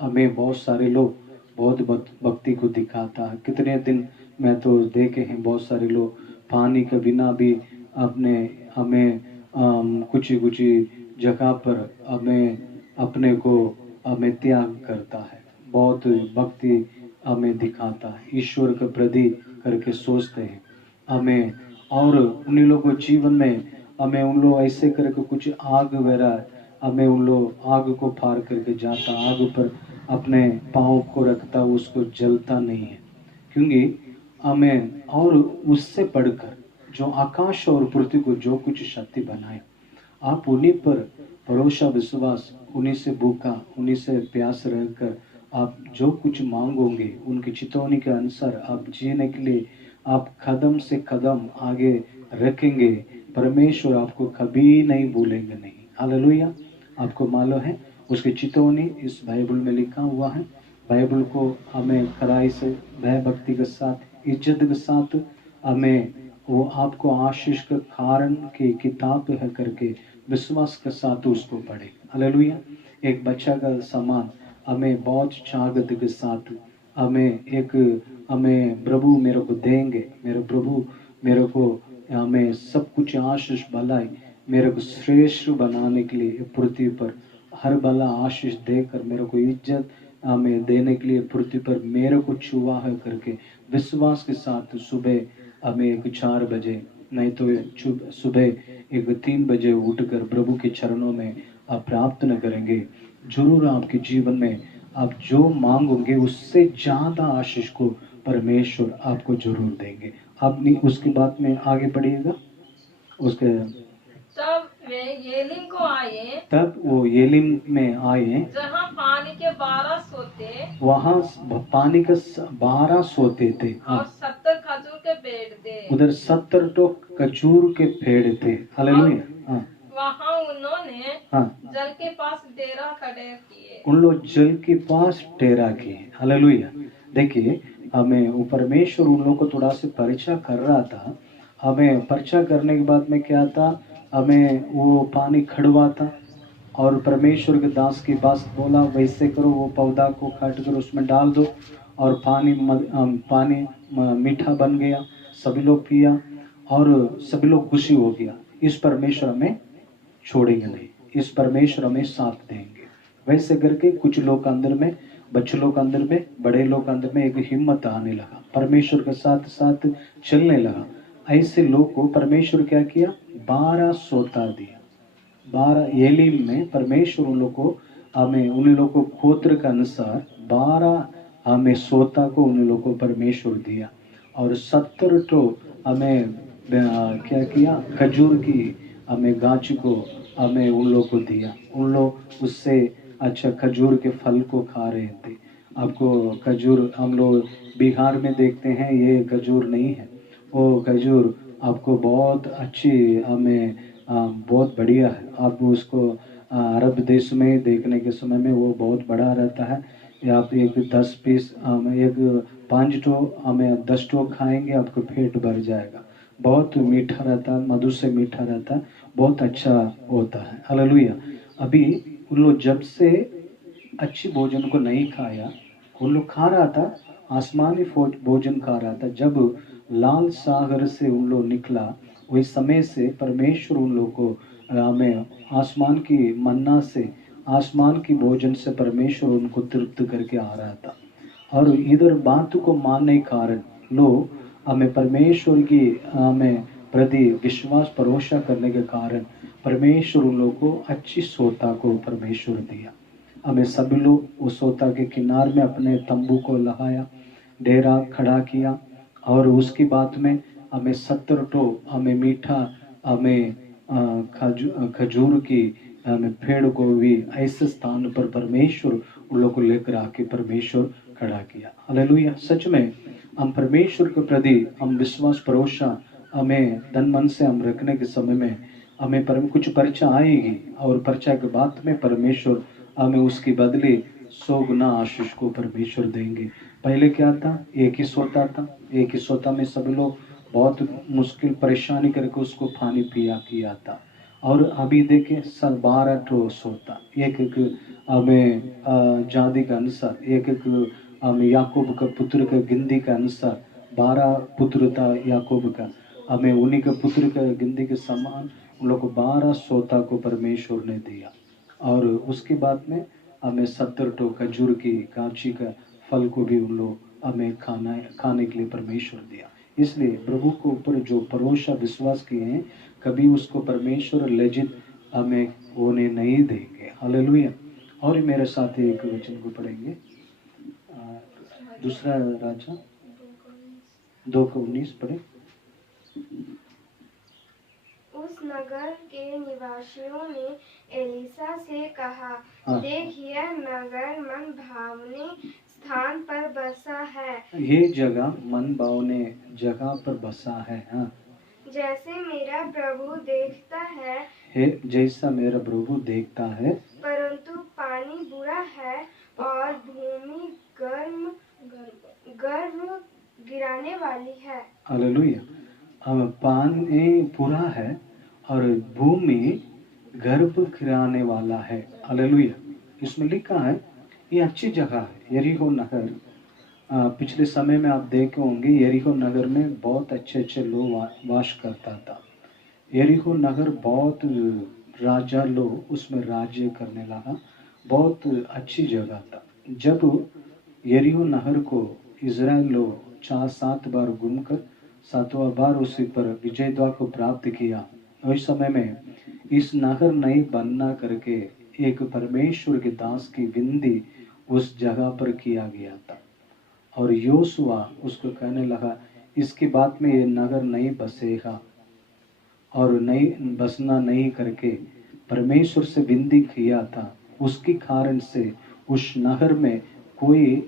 हमें बहुत सारे लोग बहुत भक्ति को दिखाता है। कितने दिन मैं तो देखे हैं, बहुत सारे लोग पानी के बिना भी हमें कुछ जगह पर अपने को त्याग करता है, बहुत भक्ति हमें दिखाता है, ईश्वर के प्रति करके सोचते हैं हमें। और उन लोगों के जीवन में हमें उन लोग ऐसे करके कुछ आग वगैरह, हमें उन लोग आग को पार करके जाता, आग पर अपने पाँव को रखता, उसको जलता नहीं है। क्योंकि हमें और उससे बढ़कर जो आकाश और पृथ्वी को जो कुछ शक्ति बनाए, आप उन्हीं पर भरोसा विश्वास, उन्हीं से भूखा, उन्हीं से प्यास रहकर आप जो कुछ मांगोगे, उनकी चितौनी के अनुसार आप जीने के लिए आप कदम से कदम आगे रखेंगे, परमेश्वर आपको कभी नहीं भूलेंगे नहीं। हालेलुया। आपको मालूम है उसकी चितौनी इस बाइबल में लिखा हुआ है। बाइबल को हमें कड़ाई से, भय भक्ति के साथ, इज्जत के साथ हमें वो आपको आशीष का कारण की किताब है करके विश्वास के साथ उसको पढ़े। हालेलुया। एक बच्चा का समान हमें बहुत चागत के साथ हमें प्रभु मेरे को देंगे, मेरे प्रभु मेरे को हमें सब कुछ आशीष भलाई मेरे को श्रेष्ठ बनाने के लिए पृथ्वी पर हर भला आशीष देकर मेरे को इज्जत हमें देने के लिए पृथ्वी पर मेरे को छुआ है करके विश्वास के साथ सुबह हमें एक 4 बजे नहीं तो सुबह एक 3 बजे उठकर प्रभु के चरणों में आप प्रार्थना करेंगे, जरूर आपके जीवन में आप जो मांगोगे उससे ज्यादा आशीष को परमेश्वर आपको जरूर देंगे। आप उसके बाद में आगे बढ़िएगा। उसके तब वो येलिम में आए, जहाँ पानी के 12 सोते, वहाँ पानी के 12 सोते थे, और 70 खजूर के पेड़ थे, उधर 70 तो खजूर के पेड़ थे। हालेलुया। हाँ, वहाँ उन्होंने जल के पास डेरा खड़े किए, उन लोग जल के पास डेरा किए। हालेलुया। देखिए हमें वो परमेश्वर उन लोगों को थोड़ा सा परीक्षा कर रहा था। हमें परीक्षा करने के बाद में क्या था, हमें वो पानी खड़वा था और परमेश्वर के दास की बात बोला, वैसे करो, वो पौधा को काट कर उसमें डाल दो और पानी मीठा बन गया, सभी लोग पिया और सभी लोग खुशी हो गया। इस परमेश्वर हमें छोड़ेंगे नहीं, इस परमेश्वर हमें साथ देंगे। वैसे करके कुछ लोग अंदर में, बच्चे लोग अंदर में, बड़े लोग अंदर में एक हिम्मत आने लगा, परमेश्वर के साथ साथ चलने लगा। ऐसे लोग को परमेश्वर क्या किया, 12 सोता दिया। 12 एलीम में परमेश्वर उन लोग को उन लोग को गोत्र के अनुसार 12 सोता को उन लोग को परमेश्वर दिया और 70 तो क्या किया, खजूर की गाछ को उन लोग को दिया। उन लोग उससे अच्छा खजूर के फल को खा रहे थे। आपको खजूर हम लोग बिहार में देखते हैं, ये खजूर नहीं है, वो खजूर आपको बहुत अच्छी बहुत बढ़िया है। आप उसको अरब देश में देखने के समय में वो बहुत बड़ा रहता है। या आप एक 10 पीस एक 5 टो 10 टो खाएंगे, आपको पेट भर जाएगा। बहुत मीठा रहता है, मधु से मीठा रहता है, बहुत अच्छा होता है। हालेलुया। अभी उन लोग जब से अच्छी भोजन को नहीं खाया, उन लोग खा रहा था, आसमानी भोजन खा रहा था। जब लाल सागर से उन लोग निकला, वही समय से परमेश्वर उन लोग को आसमान की मन्ना से, आसमान की भोजन से परमेश्वर उनको तृप्त करके आ रहा था। और इधर बात को मानने के कारण लोग परमेश्वर की प्रति विश्वास भरोसा करने के कारण परमेश्वर उन लोग को अच्छी सोता को परमेश्वर दिया। सभी लोग उस सोता के किनारे में अपने तंबू को लगाया, डेरा खड़ा किया और उसकी बात में 70 टो मीठा खजूर की पेड़ को भी ऐसे स्थान पर परमेश्वर उन लोग को लेकर आके परमेश्वर खड़ा किया। हालेलुया। सच में हम परमेश्वर के प्रति हम विश्वास भरोसा तन मन से हम रखने के समय में कुछ परीक्षा आएगी और परीक्षा के बाद में परमेश्वर उसकी बदले 100 गुना आशीष को परमेश्वर देंगे। पहले क्या था, एक ही सोता था, एक ही सोता में सब लोग बहुत मुश्किल परेशानी करके उसको पानी पिया किया था। और अभी देखे 12 टो सोता, एक जाति का अनुसार, एक याकूब का पुत्र का गिनती के अनुसार 12 पुत्र था याकूब का। उन्हीं के पुत्र का गिनती के समान उन लोग को 12 सोता को परमेश्वर ने दिया। और उसके बाद में 70 टो खजूर की गाछी का फल को भी उन लोग खाने के लिए परमेश्वर दिया। इसलिए प्रभु को ऊपर जो भरोसा विश्वास किए हैं, कभी उसको परमेश्वर लज्जित होने नहीं देंगे। हालेलुया। और मेरे साथ एक वचन को पढ़ेंगे, दूसरा राजा 2:19 पढ़े। उस नगर के निवासियों ने एलिशा से कहा, देख यह नगर मन भावने स्थान पर बसा है। ये जगह मन भावने जगह पर बसा है। हाँ, जैसे मेरा प्रभु देखता है, जैसा मेरा प्रभु देखता है, परंतु पानी बुरा है और भूमि गर्भ गिराने वाली है। हालेलुया। पानी बुरा है और भूमि गर्भ गिराने वाला है। हालेलुया। इसमें लिखा है ये अच्छी जगह है, यरीहो नगर। पिछले समय में आप देखे होंगे, यरीहो नगर में बहुत अच्छे लोग वास करता था। यरीहो नगर बहुत राजा लोग उसमें राज्य करने लगा, बहुत अच्छी जगह था। जब यरीहो नगर को इज़राइल लोग 4-7 बार घूमकर 7वां बार उसी पर विजय द्वार को प्राप्त किया, उस समय में इस नगर नहीं बनना करके एक परमेश्वर के दास की विनती उस जगह पर किया गया था। और योशुआ उसको कहने लगा, इसके बाद में ये नगर नहीं बसेगा, और नहीं बसना नहीं करके परमेश्वर से विनती किया था। उसके कारण से उस नगर में कोई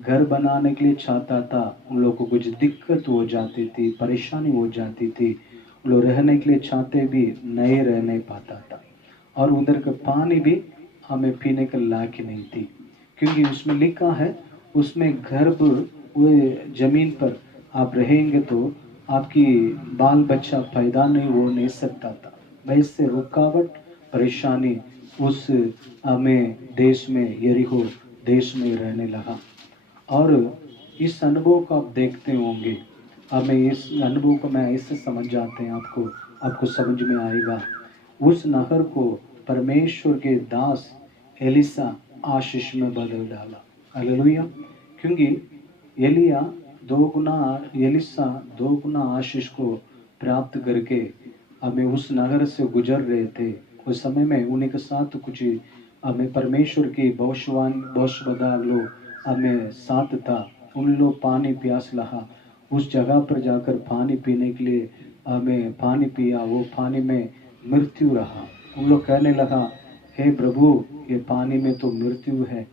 घर बनाने के लिए चाहता था, उन लोगों को कुछ दिक्कत हो जाती थी, परेशानी हो जाती थी, लोग रहने के लिए चाहते भी नहीं रहने पाता था। और उधर का पानी भी हमें पीने के लायक नहीं थी, क्योंकि उसमें लिखा है उसमें गर्भ वो जमीन पर आप रहेंगे तो आपकी बाल बच्चा पैदा नहीं हो नहीं सकता था। वैसे रुकावट परेशानी उस हमें देश में यरीहो देश में रहने लगा। और इस अनुभव को आप देखते होंगे, हमें इस अनुभव को मैं ऐसे समझ जाते हैं, आपको समझ में आएगा। उस नहर को परमेश्वर के दास एलिसा आशीष में बदल डाला। हालेलुया। क्योंकि एलिसा दो गुना आशीष को प्राप्त करके हमें उस नगर से गुजर रहे थे। उस समय में उन्हीं के साथ कुछ हमें परमेश्वर की भविष्यवक्ता लोग हमें साथ था। उन लोग पानी प्यास लगा, उस जगह पर जाकर पानी पीने के लिए हमें पानी पिया, वो पानी में मृत्यु रहा। उन लोग कहने लगा, हे प्रभु, ये पानी में तो मृत्यु है,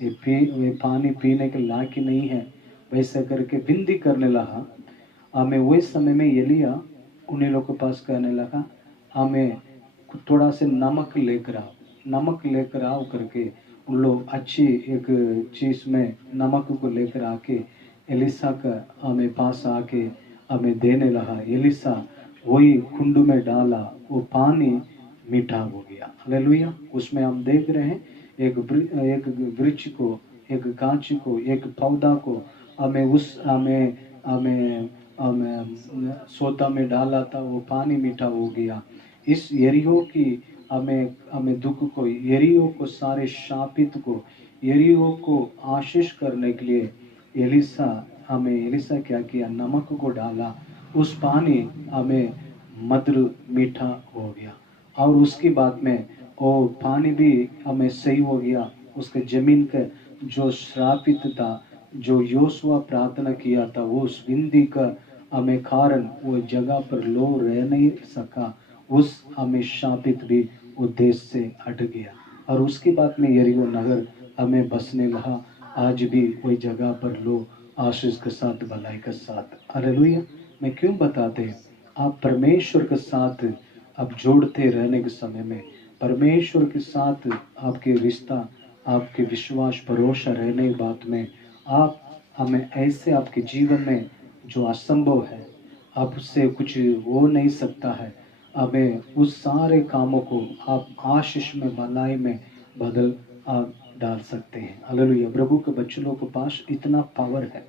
ये पानी पीने के लायक ही नहीं है। वैसे करके विनती करने लगा। हमें वही समय में एलिया उन्हीं लोग के पास कहने लगा, हमें थोड़ा से नमक लेकर आओ करके उन लोग अच्छी एक चीज़ में नमक को लेकर आके एलिसा का हमें पास आके हमें देने लगा। एलिसा वही कुंड में डाला, वो पानी मीठा हो गया। हालेलुया। उसमें हम देख रहे हैं एक वृक्ष को, एक गाछ को, एक पौधा को हमें सोता में डाला था, वो पानी मीठा हो गया। इस यरीहो की हमें दुख को, यरीहो को सारे शापित को, यरीहो को आशीष करने के लिए एलिसा क्या किया, नमक को डाला, उस पानी हमें मधुर मीठा हो गया। और उसके बाद में वो पानी भी हमें सही हो गया। उसके जमीन का जो श्रापित था, जो योशुआ प्रार्थना किया था, वो उस विंदी का हमें कारण वो जगह पर लो रह नहीं सका, उस हमें शापित भी वो देश से हट गया। और उसके बाद में यरीहो नगर हमें बसने लगा। आज भी वही जगह पर लो आशीष के साथ, भलाई के साथ। हालेलुया। मैं क्यों बताते हैं, आप परमेश्वर के साथ आप जोड़ते रहने के समय में, परमेश्वर के साथ आपके रिश्ता, आपके विश्वास भरोसा रहने की बात में आप हमें ऐसे आपके जीवन में जो असंभव है, आपसे कुछ हो नहीं सकता है, हमें उस सारे कामों को आप आशीष में, भलाई में बदल आप डाल सकते हैं। हालेलुया। प्रभु के बच्चों के पास इतना पावर है।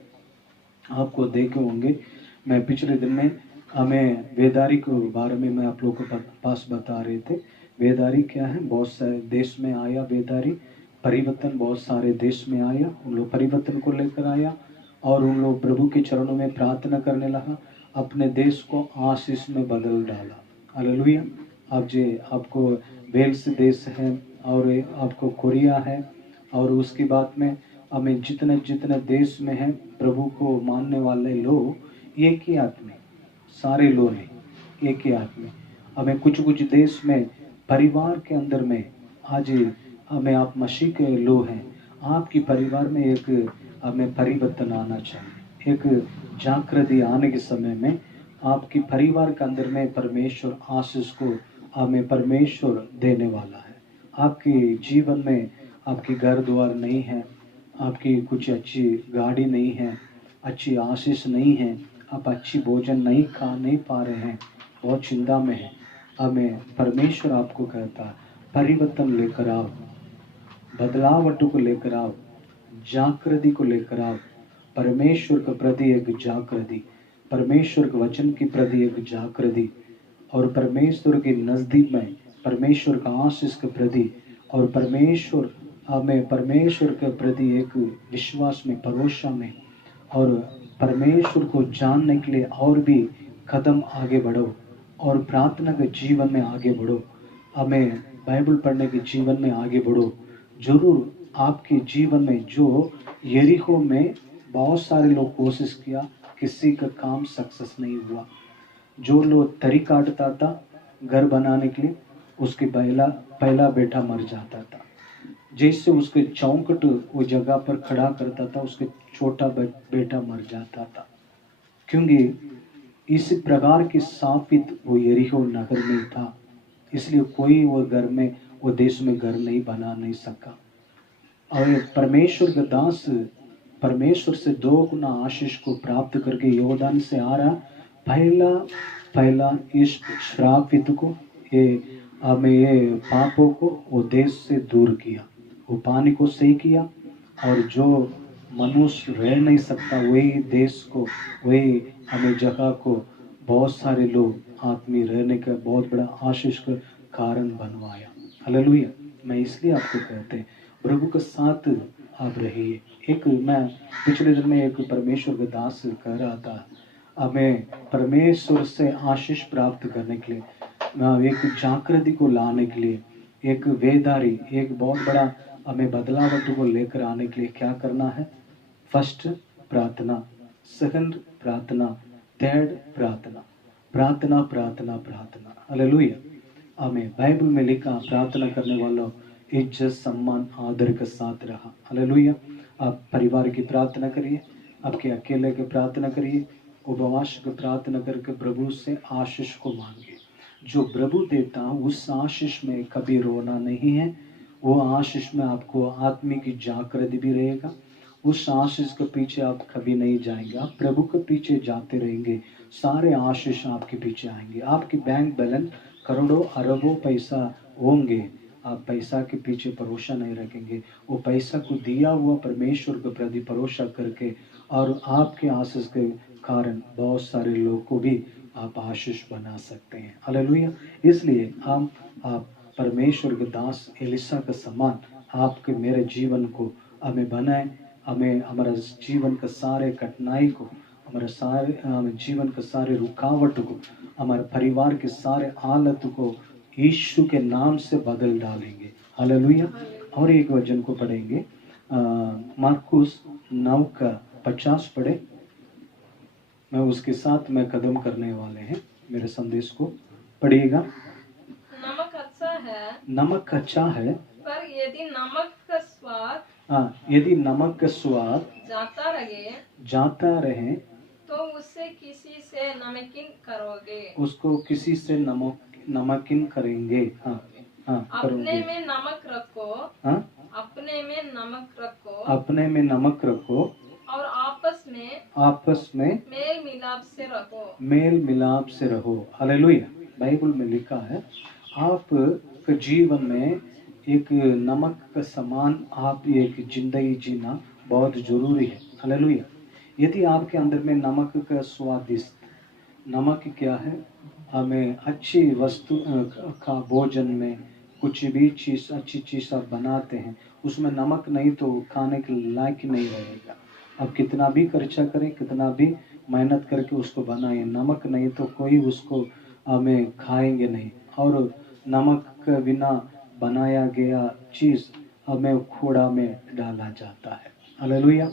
आपको देखे होंगे, मैं पिछले दिन में हमें वेदारी के बारे में मैं आप लोगों के पास बता रहे थे। वेदारी क्या है, बहुत सारे देश में आया वेदारी, परिवर्तन बहुत सारे देश में आया, उन लोग परिवर्तन को लेकर आया और उन लोग प्रभु के चरणों में प्रार्थना करने लगा, अपने देश को आशीष में बदल डाला। हालेलुया। आपको वेल्स देश है और आपको कोरिया है, और उसके बाद में हमें जितने देश में हैं प्रभु को मानने वाले लोग, एक ही आदमी, सारे लोग नहीं, एक ही आदमी। हमें कुछ देश में परिवार के अंदर में आज हमें आप मसीह के लोग हैं, आपकी परिवार में एक हमें परिवर्तन आना चाहिए। एक जागृति आने के समय में आपकी परिवार के अंदर में परमेश्वर आशीष को हमें परमेश्वर देने वाला है। आपके जीवन में आपकी घर द्वार नहीं है, आपकी कुछ अच्छी गाड़ी नहीं है, अच्छी आशीष नहीं है, आप अच्छी भोजन नहीं पा रहे हैं, बहुत चिंता में है, हमें परमेश्वर आपको कहता है परिवर्तन लेकर आओ, बदलावट को लेकर आओ, जागृति को लेकर आओ। परमेश्वर के प्रति एक जागृति, परमेश्वर के वचन के प्रति एक जागृति, और परमेश्वर के नज़दीक में परमेश्वर का आशीष के प्रति, और परमेश्वर के प्रति एक विश्वास में, भरोसा में, और परमेश्वर को जानने के लिए और भी कदम आगे बढ़ो, और प्रार्थना के जीवन में आगे बढ़ो, हमें बाइबल पढ़ने के जीवन में आगे बढ़ो। जरूर आपके जीवन में, जो यरीहो में बहुत सारे लोग कोशिश किया, किसी का काम सक्सेस नहीं हुआ। जो लोग तरी काटता था घर बनाने के लिए, उसके पहला बेटा मर जाता था। जैसे उसके चौखट वो जगह पर खड़ा करता था, उसके छोटा बेटा मर जाता था, क्योंकि इस प्रकार की सापित वो यरीहो नगर में था। इसलिए कोई वो घर में, वो देश में घर नहीं बना नहीं सका। और परमेश्वर का दास परमेश्वर से 2 गुना आशीष को प्राप्त करके योदान से आ रहा, पहला इस श्रापित को, ये हमें ये पापों को वो देश से दूर किया, वो पानी को सही किया, और जो मनुष्य रह नहीं सकता वही देश को, वही हमें जगह को बहुत सारे लोग आत्मीय रहने का बहुत बड़ा आशीष का कारण बनवाया। हालेलुया। मैं इसलिए आपको कहते हैं प्रभु के साथ आप रहिए। एक मैं पिछले दिन में एक परमेश्वर के दास कह रहा था, हमें परमेश्वर से आशीष प्राप्त करने के लिए, एक जागृति को लाने के लिए, एक वेदारी, एक बहुत बड़ा हमें बदलावट को लेकर आने के लिए क्या करना है? फर्स्ट प्रार्थना, सेकंड प्रार्थना, थर्ड प्रार्थना, प्रार्थना प्रार्थना प्रार्थना। हालेलुया। हमें बाइबल में लिखा प्रार्थना करने वालों इज्जत सम्मान आदर के साथ रहा। हालेलुया। आप परिवार की प्रार्थना करिए, आपके अकेले की प्रार्थना करिए, उपवास की प्रार्थना करके प्रभु से आशीष को मांगिए। जो प्रभु देता उस आशीष में कभी रोना नहीं है, वो आशीष में आपको आत्मिक जागृति भी रहेगा। उस आशीष के पीछे आप कभी नहीं जाएंगे, आप प्रभु के पीछे जाते रहेंगे, सारे आशीष आपके पीछे आएंगे। आपकी बैंक बैलेंस करोड़ों अरबों पैसा होंगे, आप पैसा के पीछे भरोसा नहीं रखेंगे, वो पैसा को दिया हुआ परमेश्वर के प्रति भरोसा करके, और आपके आशीष के कारण बहुत सारे लोगों को भी आप आशीष बना सकते हैं। हालेलुया। इसलिए आप परमेश्वर के दास एलिसा के समान आपके मेरे जीवन को हमें बनाए, हमें हमारा जीवन का सारे कठिनाई को, हमारे सारे जीवन के सारे रुकावट को, हमारे परिवार के सारे हालत को यीशु के नाम से बदल डालेंगे। हालेलुया। और एक वचन को पढ़ेंगे, मार्कुस 9:50 पढ़े। मैं उसके साथ में कदम करने वाले हैं, मेरे संदेश को पढ़िएगा। नमक अच्छा है, नमक अच्छा है, पर यदि नमक का स्वाद यदि नमक का स्वाद जाता रहे तो उससे किसी से नमकीन करोगे, उसको किसी से नमकीन करेंगे। अपने में नमक रखो, अपने में नमक रखो और आपस में मेल मिलाप से रहो। हालेलुया। बाइबल में लिखा है आप के जीवन में एक नमक का समान आप एक जिंदगी जीना बहुत जरूरी है। हालेलुया। यदि आपके अंदर में नमक का स्वादिष्ट, नमक क्या है? हमें अच्छी वस्तु का भोजन में कुछ भी चीज़, अच्छी चीज़ आप बनाते हैं, उसमें नमक नहीं तो खाने के लायक नहीं रहेगा। आप कितना भी खर्चा करें, कितना भी मेहनत करके उसको बनाएं, नमक नहीं तो कोई उसको हमें खाएंगे नहीं। और नमक के बिना बनाया गया चीज़ हमें कूड़ा में डाला जाता है। हालेलुया।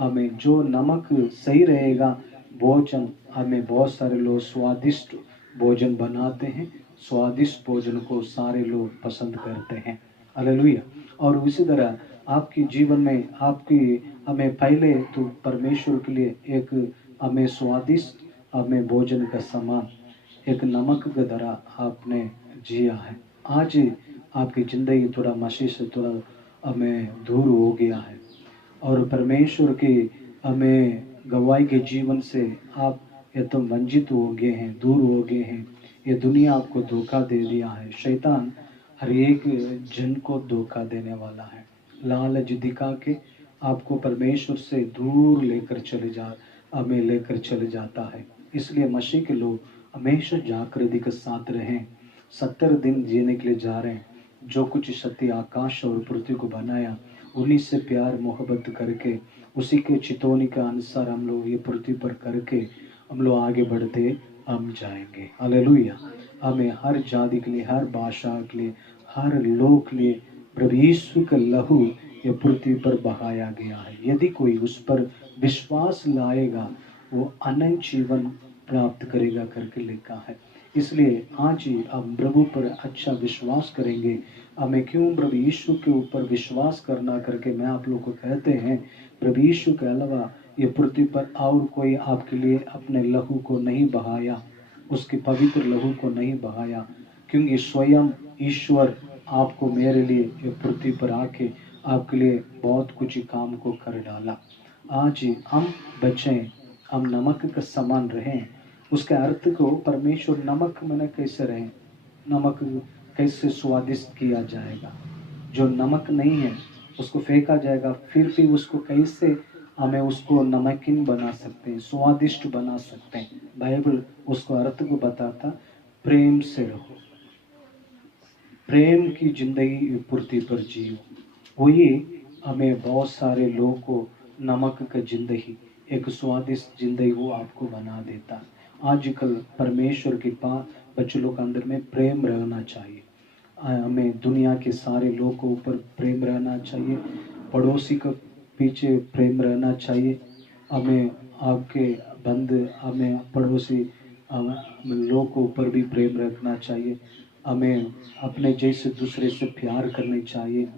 हमें जो नमक सही रहेगा, भोजन, हमें बहुत सारे लोग स्वादिष्ट भोजन बनाते हैं, स्वादिष्ट भोजन को सारे लोग पसंद करते हैं। हालेलुया। और इसी तरह आपके जीवन में हमें पहले तो परमेश्वर के लिए एक हमें स्वादिष्ट, हमें भोजन का समान एक नमक की तरह आपने जिया है। आज आपकी ज़िंदगी थोड़ा मसीह से थोड़ा हमें दूर हो गया है, और परमेश्वर के हमें गवाही के जीवन से आप ये तो वंचित हो गए हैं, दूर हो गए हैं। ये दुनिया आपको धोखा दे दिया है। शैतान हर एक जन को धोखा देने वाला है, लालच दिखा के आपको परमेश्वर से दूर लेकर चले जाता है। इसलिए मसीह के लोग हमेशा जागृति के साथ रहें। 70 दिन जीने के लिए जा रहे हैं। जो कुछ सत्य आकाश और पृथ्वी को बनाया, उन्हीं से प्यार मोहब्बत करके, उसी के चितौनी के अनुसार हम लोग ये पृथ्वी पर करके हम लोग आगे बढ़ते हम जाएंगे। हालेलुया। हमें हर जाति के लिए, हर भाषा के लिए, हर लोग के लिए प्रभु यीशु का लहू ये पृथ्वी पर बहाया गया है। यदि कोई उस पर विश्वास लाएगा वो अनंत जीवन प्राप्त करेगा करके लिखा है। इसलिए आज ही हम प्रभु पर अच्छा विश्वास करेंगे। हमें क्यों प्रभु यीशु के ऊपर विश्वास करना करके मैं आप लोग को कहते हैं, प्रभु यीशु के अलावा ये पृथ्वी पर और कोई आपके लिए अपने लहू को नहीं बहाया, उसके पवित्र लहू को नहीं बहाया, क्योंकि स्वयं ईश्वर आपको मेरे लिए ये पृथ्वी पर आके आपके लिए बहुत कुछ काम को कर डाला। आज हम बचें, हम नमक का समान रहें। उसके अर्थ को परमेश्वर नमक मैंने कैसे रहें, नमक कैसे स्वादिष्ट किया जाएगा। जो नमक नहीं है उसको फेंका जाएगा, फिर भी उसको कैसे हमें उसको नमकीन बना सकते हैं, स्वादिष्ट बना सकते हैं। बाइबल उसको अर्थ को बताता, प्रेम से रहो, प्रेम की जिंदगी पृथ्वी पर जियो। वही हमें बहुत सारे लोगों को नमक का जिंदगी, एक स्वादिष्ट जिंदगी वो आपको बना देता है। आजकल परमेश्वर के पास बच्चों के अंदर में प्रेम रहना चाहिए। हमें दुनिया के सारे लोगों के ऊपर प्रेम रहना चाहिए, पड़ोसी के पीछे प्रेम रहना चाहिए, हमें आपके बंद, हमें पड़ोसी लोगों के ऊपर भी प्रेम रखना चाहिए। हमें अपने जैसे दूसरे से प्यार करनी चाहिए।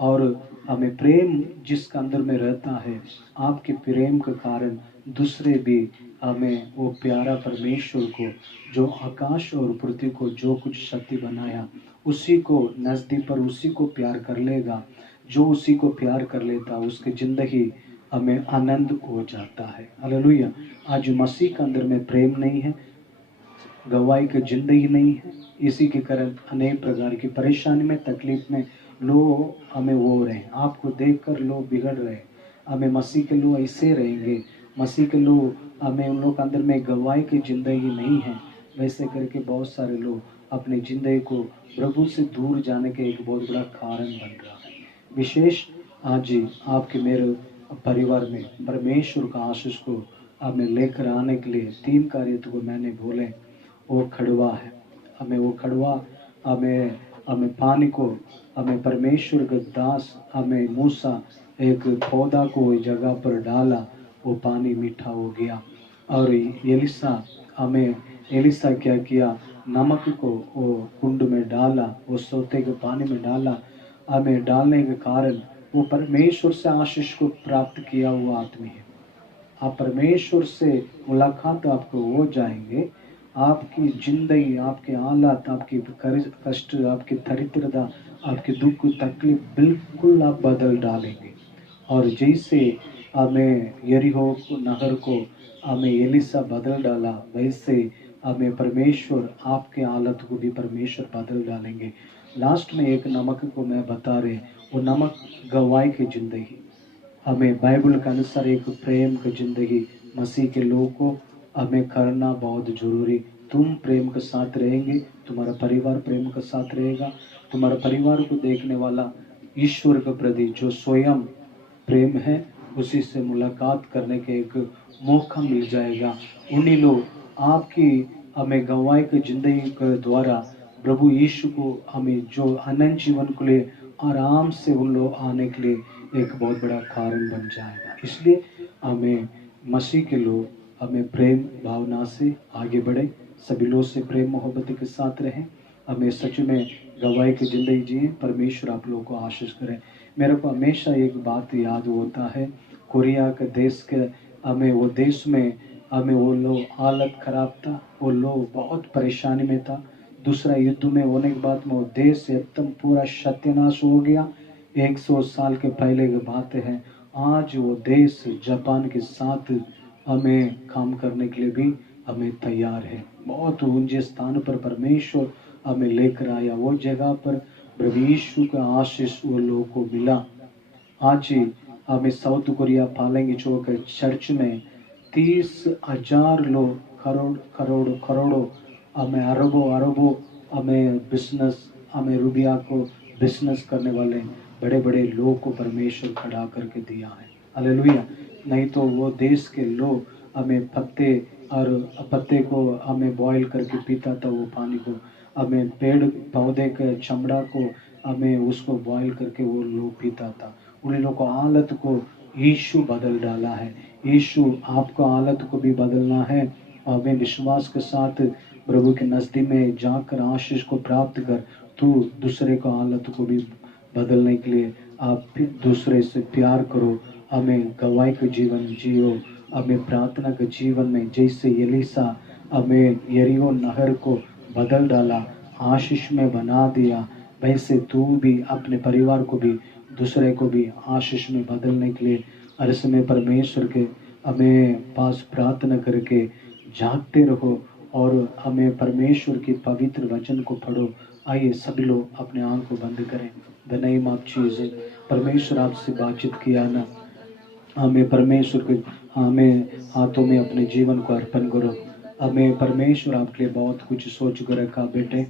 और हमें प्रेम जिसका अंदर में रहता है, आपके प्रेम के कारण दूसरे भी हमें वो प्यारा परमेश्वर को, जो आकाश और पृथ्वी को जो कुछ शक्ति बनाया, उसी को नज़दीक पर उसी को प्यार कर लेगा। जो उसी को प्यार कर लेता उसकी ज़िंदगी हमें आनंद हो जाता है। हालेलुया। आज मसीह के अंदर में प्रेम नहीं है, गवाही की जिंदगी नहीं है, इसी के कारण अनेक प्रकार की परेशानी में, तकलीफ में लोग हमें वो रहे। आपको देखकर लोग बिगड़ रहे। हमें मसीह के लोग ऐसे रहेंगे, मसीह के लोग हमें उन लोग के अंदर में गवाही की जिंदगी नहीं है, वैसे करके बहुत सारे लोग अपनी जिंदगी को प्रभु से दूर जाने के एक बहुत बड़ा कारण बन रहा है। विशेष आज आपके मेरे परिवार में परमेश्वर का आशीष को हमें लेकर आने के लिए 3 कार्य को मैंने बोले। वो खड़वा है, हमें वो खड़वा, हमें पानी को, हमें परमेश्वर का दास, हमें मूसा एक पौधा को इस जगह पर डाला, वो पानी मीठा हो गया। और एलिसा क्या किया, नमक को वो कुंड में डाला, वो सोते के पानी में डाला। हमें डालने के कारण वो परमेश्वर से आशीष को प्राप्त किया हुआ आदमी है। आप परमेश्वर से मुलाकात आपको हो जाएंगे, आपकी जिंदगी, आपके हालात, आपकी कष्ट, आपकी दरिद्रता, आपके दुख तकलीफ बिल्कुल आप बदल डालेंगे। और जैसे हमें यरीहो नगर को हमें एलिसा बदल डाला, वैसे हमें परमेश्वर आपके हालत को भी परमेश्वर बदल डालेंगे। लास्ट में एक नमक को मैं बता रहे, वो नमक गवाही की जिंदगी। हमें बाइबल के अनुसार एक प्रेम की जिंदगी मसीह के लोगों को हमें करना बहुत जरूरी। तुम प्रेम के साथ रहेंगे, तुम्हारा परिवार प्रेम के साथ रहेगा, तुम्हारा परिवार को देखने वाला ईश्वर के प्रति जो स्वयं प्रेम है, उसी से मुलाकात करने के एक मौका मिल जाएगा। उन्हीं लोग आपकी हमें गवाही की जिंदगी के द्वारा प्रभु यीशु को हमें जो अनंत जीवन के लिए आराम से उन लोग आने के लिए एक बहुत बड़ा कारण बन जाएगा। इसलिए हमें मसीह के लोग हमें प्रेम भावना से आगे बढ़े, सभी लोग से प्रेम मोहब्बत के साथ रहें, हमें सच में गवाही की ज़िंदगी जिए। परमेश्वर आप लोगों को आशीष करें। मेरे को हमेशा एक बात याद होता है, कोरिया के देश के हमें वो देश में हमें वो लोग हालत ख़राब था, वो लोग बहुत परेशानी में था। दूसरा युद्ध में होने के बाद में वो देश एकदम पूरा सत्यानाश हो गया। 100 साल के पहले की बात है। आज वो देश जापान के साथ हमें काम करने के लिए भी हमें तैयार है। बहुत ऊंचे स्थान पर परमेश्वर हमें लेकर आया। वो जगह पर प्रभु यीशु का आशीष वो लोगों को मिला। आज ही हमें साउथ कोरिया पालेंगे चौक चर्च में 30,000 लोग, करोड़ों हमें अरबों हमें बिजनेस, हमें रुबिया को बिजनेस करने वाले बड़े बड़े लोग को परमेश्वर खड़ा करके दिया है। हालेलुया। नहीं तो वो देश के लोग हमें पत्ते को हमें बॉईल करके पीता था, वो पानी को हमें पेड़ पौधे के चमड़ा को हमें उसको बॉईल करके वो लोग पीता था। उन लोगों को हालत को यीशु बदल डाला है। यीशु आपको हालत को भी बदलना है। हमें विश्वास के साथ प्रभु के नज़दीक में जाकर आशीष को प्राप्त कर, तू दूसरे को हालत को भी बदलने के लिए आप फिर दूसरे से प्यार करो। हमें गवाही का जीवन जियो, हमें प्रार्थना के जीवन में जैसे एलिसा हमें यरीहो नहर को बदल डाला, आशीष में बना दिया, वैसे तू भी अपने परिवार को भी दूसरे को भी आशीष में बदलने के लिए हर समय परमेश्वर के हमें पास प्रार्थना करके जागते रहो और हमें परमेश्वर की पवित्र वचन को पढ़ो। आइए सभी लोग अपने आंख को बंद करें। The name of Jesus. परमेश्वर आपसे बातचीत किया ना, हमें परमेश्वर के हमें हाथों में अपने जीवन को अर्पण करो। हमें परमेश्वर आपके लिए बहुत कुछ सोच कर रखा बेटे,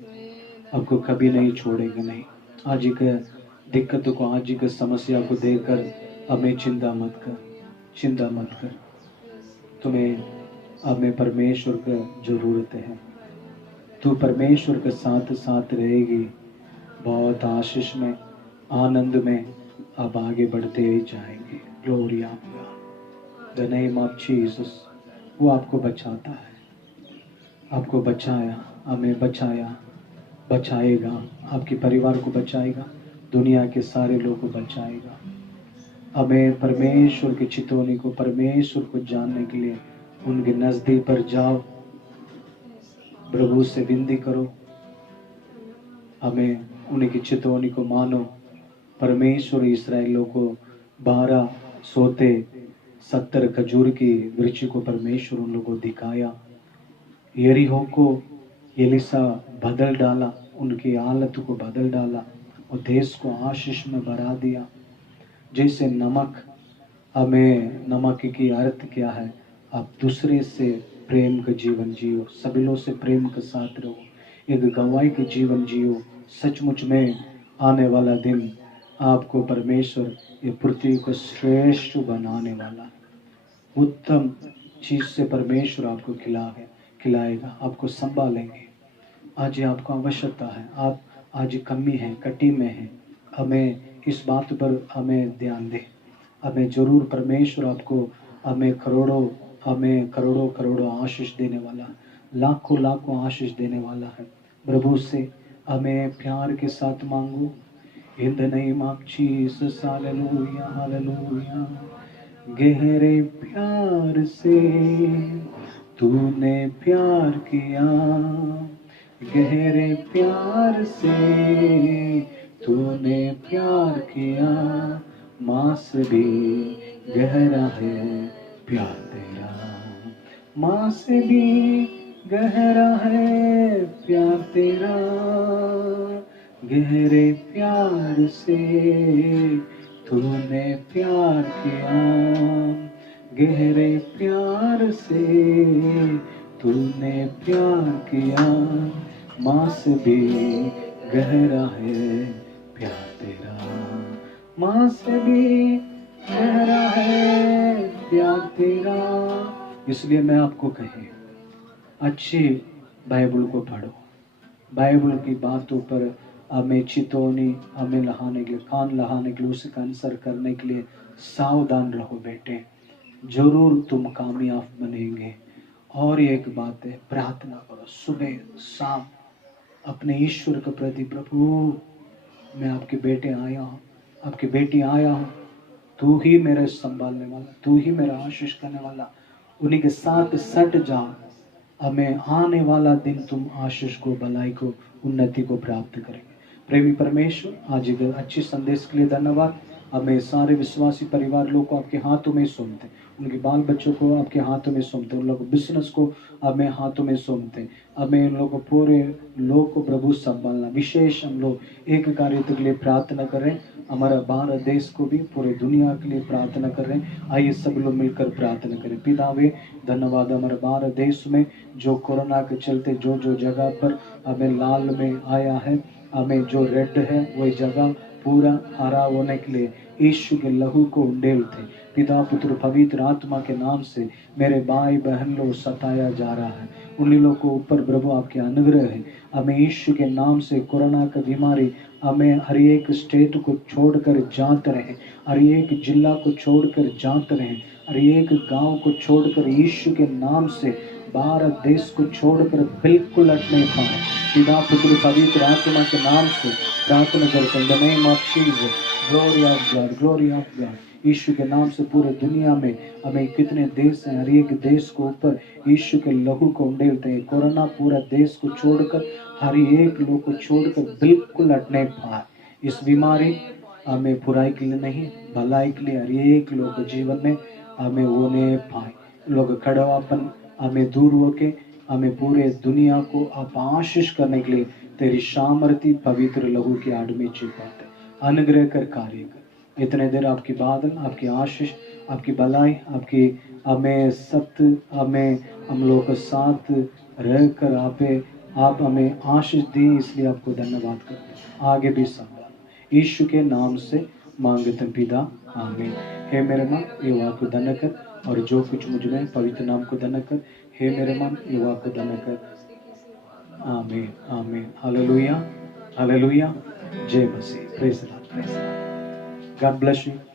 आपको कभी नहीं छोड़ेंगे नहीं। आज की दिक्कत को, आज की समस्या को देखकर हमें चिंता मत कर, चिंता मत कर। तुम्हें हमें परमेश्वर की जरूरत है। तू परमेश्वर के साथ साथ रहेगी, बहुत आशीष में, आनंद में अब आगे बढ़ते ही जाएंगे। Glory of God. The name of Jesus. वो आपको बचाता है, आपको बचाया, हमें बचाया, बचाएगा, आपके परिवार को बचाएगा, दुनिया के सारे लोगों को बचाएगा। हमें परमेश्वर की चितौनी को, परमेश्वर को जानने के लिए उनके नजदीक पर जाओ, प्रभु से विनती करो, हमें उनकी चितौनी को मानो। परमेश्वर इस्राएलियों को 12 सोते 70 खजूर की वृक्ष को परमेश्वर उन लोगों को दिखाया। यरीहो को एलिसा बदल डाला, उनकी हालत को बदल डाला और देश को आशीष में भरा दिया। जैसे नमक, हमें नमक की अर्थ क्या है? आप दूसरे से प्रेम का जीवन जियो, सभी लोग से प्रेम के साथ रहो, एक गवाही के जीवन जियो। सचमुच में आने वाला दिन आपको परमेश्वर ये पृथ्वी को श्रेष्ठ बनाने वाला है। उत्तम चीज से परमेश्वर आपको खिलाएगा, आपको संभालेंगे। आज आपको आवश्यकता है, आप आज कमी है, कटी में है, हमें इस बात पर हमें ध्यान दें। हमें जरूर परमेश्वर आपको हमें करोड़ों करोड़ों आशीष देने वाला है, लाखों लाखों आशीष देने वाला है। प्रभु से हमें प्यार के साथ मांगो। In the name of Jesus. Hallelujah hallelujah. गहरे प्यार से तूने प्यार किया, गहरे प्यार से तूने प्यार किया, माँ से भी गहरा है प्यार तेरा, माँ से भी गहरा है प्यार तेरा। गहरे प्यार से तूने प्यार किया, गहरे प्यार से तूने प्यार किया, माँ से भी गहरा है प्यार तेरा, माँ से भी गहरा है प्यार तेरा। इसलिए मैं आपको कहे, अच्छी बाइबल को पढ़ो, बाइबल की बातों पर हमें चितौनी, हमें लहाने के लिए, कान लहाने के लिए, उसका अनुसर करने के लिए सावधान रहो बेटे, जरूर तुम कामयाब बनेंगे। और एक बात है, प्रार्थना करो सुबह शाम अपने ईश्वर के प्रति, प्रभु मैं आपके बेटे आया हूँ, आपकी बेटी आया हूँ, तू ही मेरे संभालने वाला, तू ही मेरा आशीष करने वाला। उन्हीं के साथ सट जा, हमें आने वाला दिन तुम आशीष को, भलाई को, उन्नति को प्राप्त करेंगे। प्रेमी परमेश्वर, आज एक अच्छी संदेश के लिए धन्यवाद। हमें सारे विश्वासी परिवार लोग को आपके हाथों में सौंपते, उनके बाल बच्चों को आपके हाथों में सौंपते, उन लोग बिजनेस को हमें हाथों में सौंपते, हमें उन लोग को, पूरे लोग को प्रभु संभालना। विशेष हम लोग एक कार्य के लिए प्रार्थना कर रहे हैं, हमारा भारत देश को भी, पूरे दुनिया के लिए प्रार्थना कर रहे हैं। आइए सब लोग मिलकर प्रार्थना करें। पितावे धन्यवाद, हमारे भारत देश में जो कोरोना के चलते जो जो जगह पर हमें लाल में आया है, हमें जो रेड है वही जगह पूरा हरा होने के लिए यीशु के लहू को उंडेलते। पिता पुत्र पवित्र आत्मा के नाम से मेरे भाई बहन लोग सताया जा रहा है, उन्हीं लोगों को ऊपर प्रभु आपके अनुग्रह है। हमें यीशु के नाम से कोरोना का बीमारी हमें हर एक स्टेट को छोड़कर जाते रहे, हर एक जिला को छोड़कर जाते रहे, हर एक गांव को छोड़कर यीशु के नाम से भारत देश को छोड़कर बिल्कुल हट नहीं पाए। पिता पुत्र पवित्र आत्मा के नाम से प्रार्थना करते हैं, the name of Jesus, glory of God, glory of God. Yeshu के नाम से पूरे दुनिया में हमें कितने देश हैं, हर एक देश को ऊपर यीशु के लहू को उंडेलते हैं। कोरोना पूरा देश को छोड़कर, हर एक लोग को छोड़कर बिल्कुल हट नहीं पाए। इस बीमारी हमें बुराई के लिए नहीं, भलाई के लिए, हर एक लोग के जीवन में हमें होने पाए। लोग खड़ापन हमें दूर होके हमें पूरे दुनिया को आप आशीष करने के लिए तेरी सामर्थी पवित्र लहू की आड़ में छिपाते अनुग्रह कर कार्य कर। इतने देर आपकी बादल, आपकी आशीष, आपकी भलाई, आपकी हमें सत्य, हमें हम लोग के साथ रहकर आप हमें आशीष दी, इसलिए आपको धन्यवाद करते हैं। आगे भी संभाल यीशु के नाम से मांगते पिता, आमीन। हे मेरे मन युवा को धन्य कर, और जो कुछ मुझ में पवित्र नाम को धन्य कर। हे मेरे मन युवा को धन्य कर। आमीन आमीन। Hallelujah hallelujah. जय मसीह। Praise the Lord. God bless you.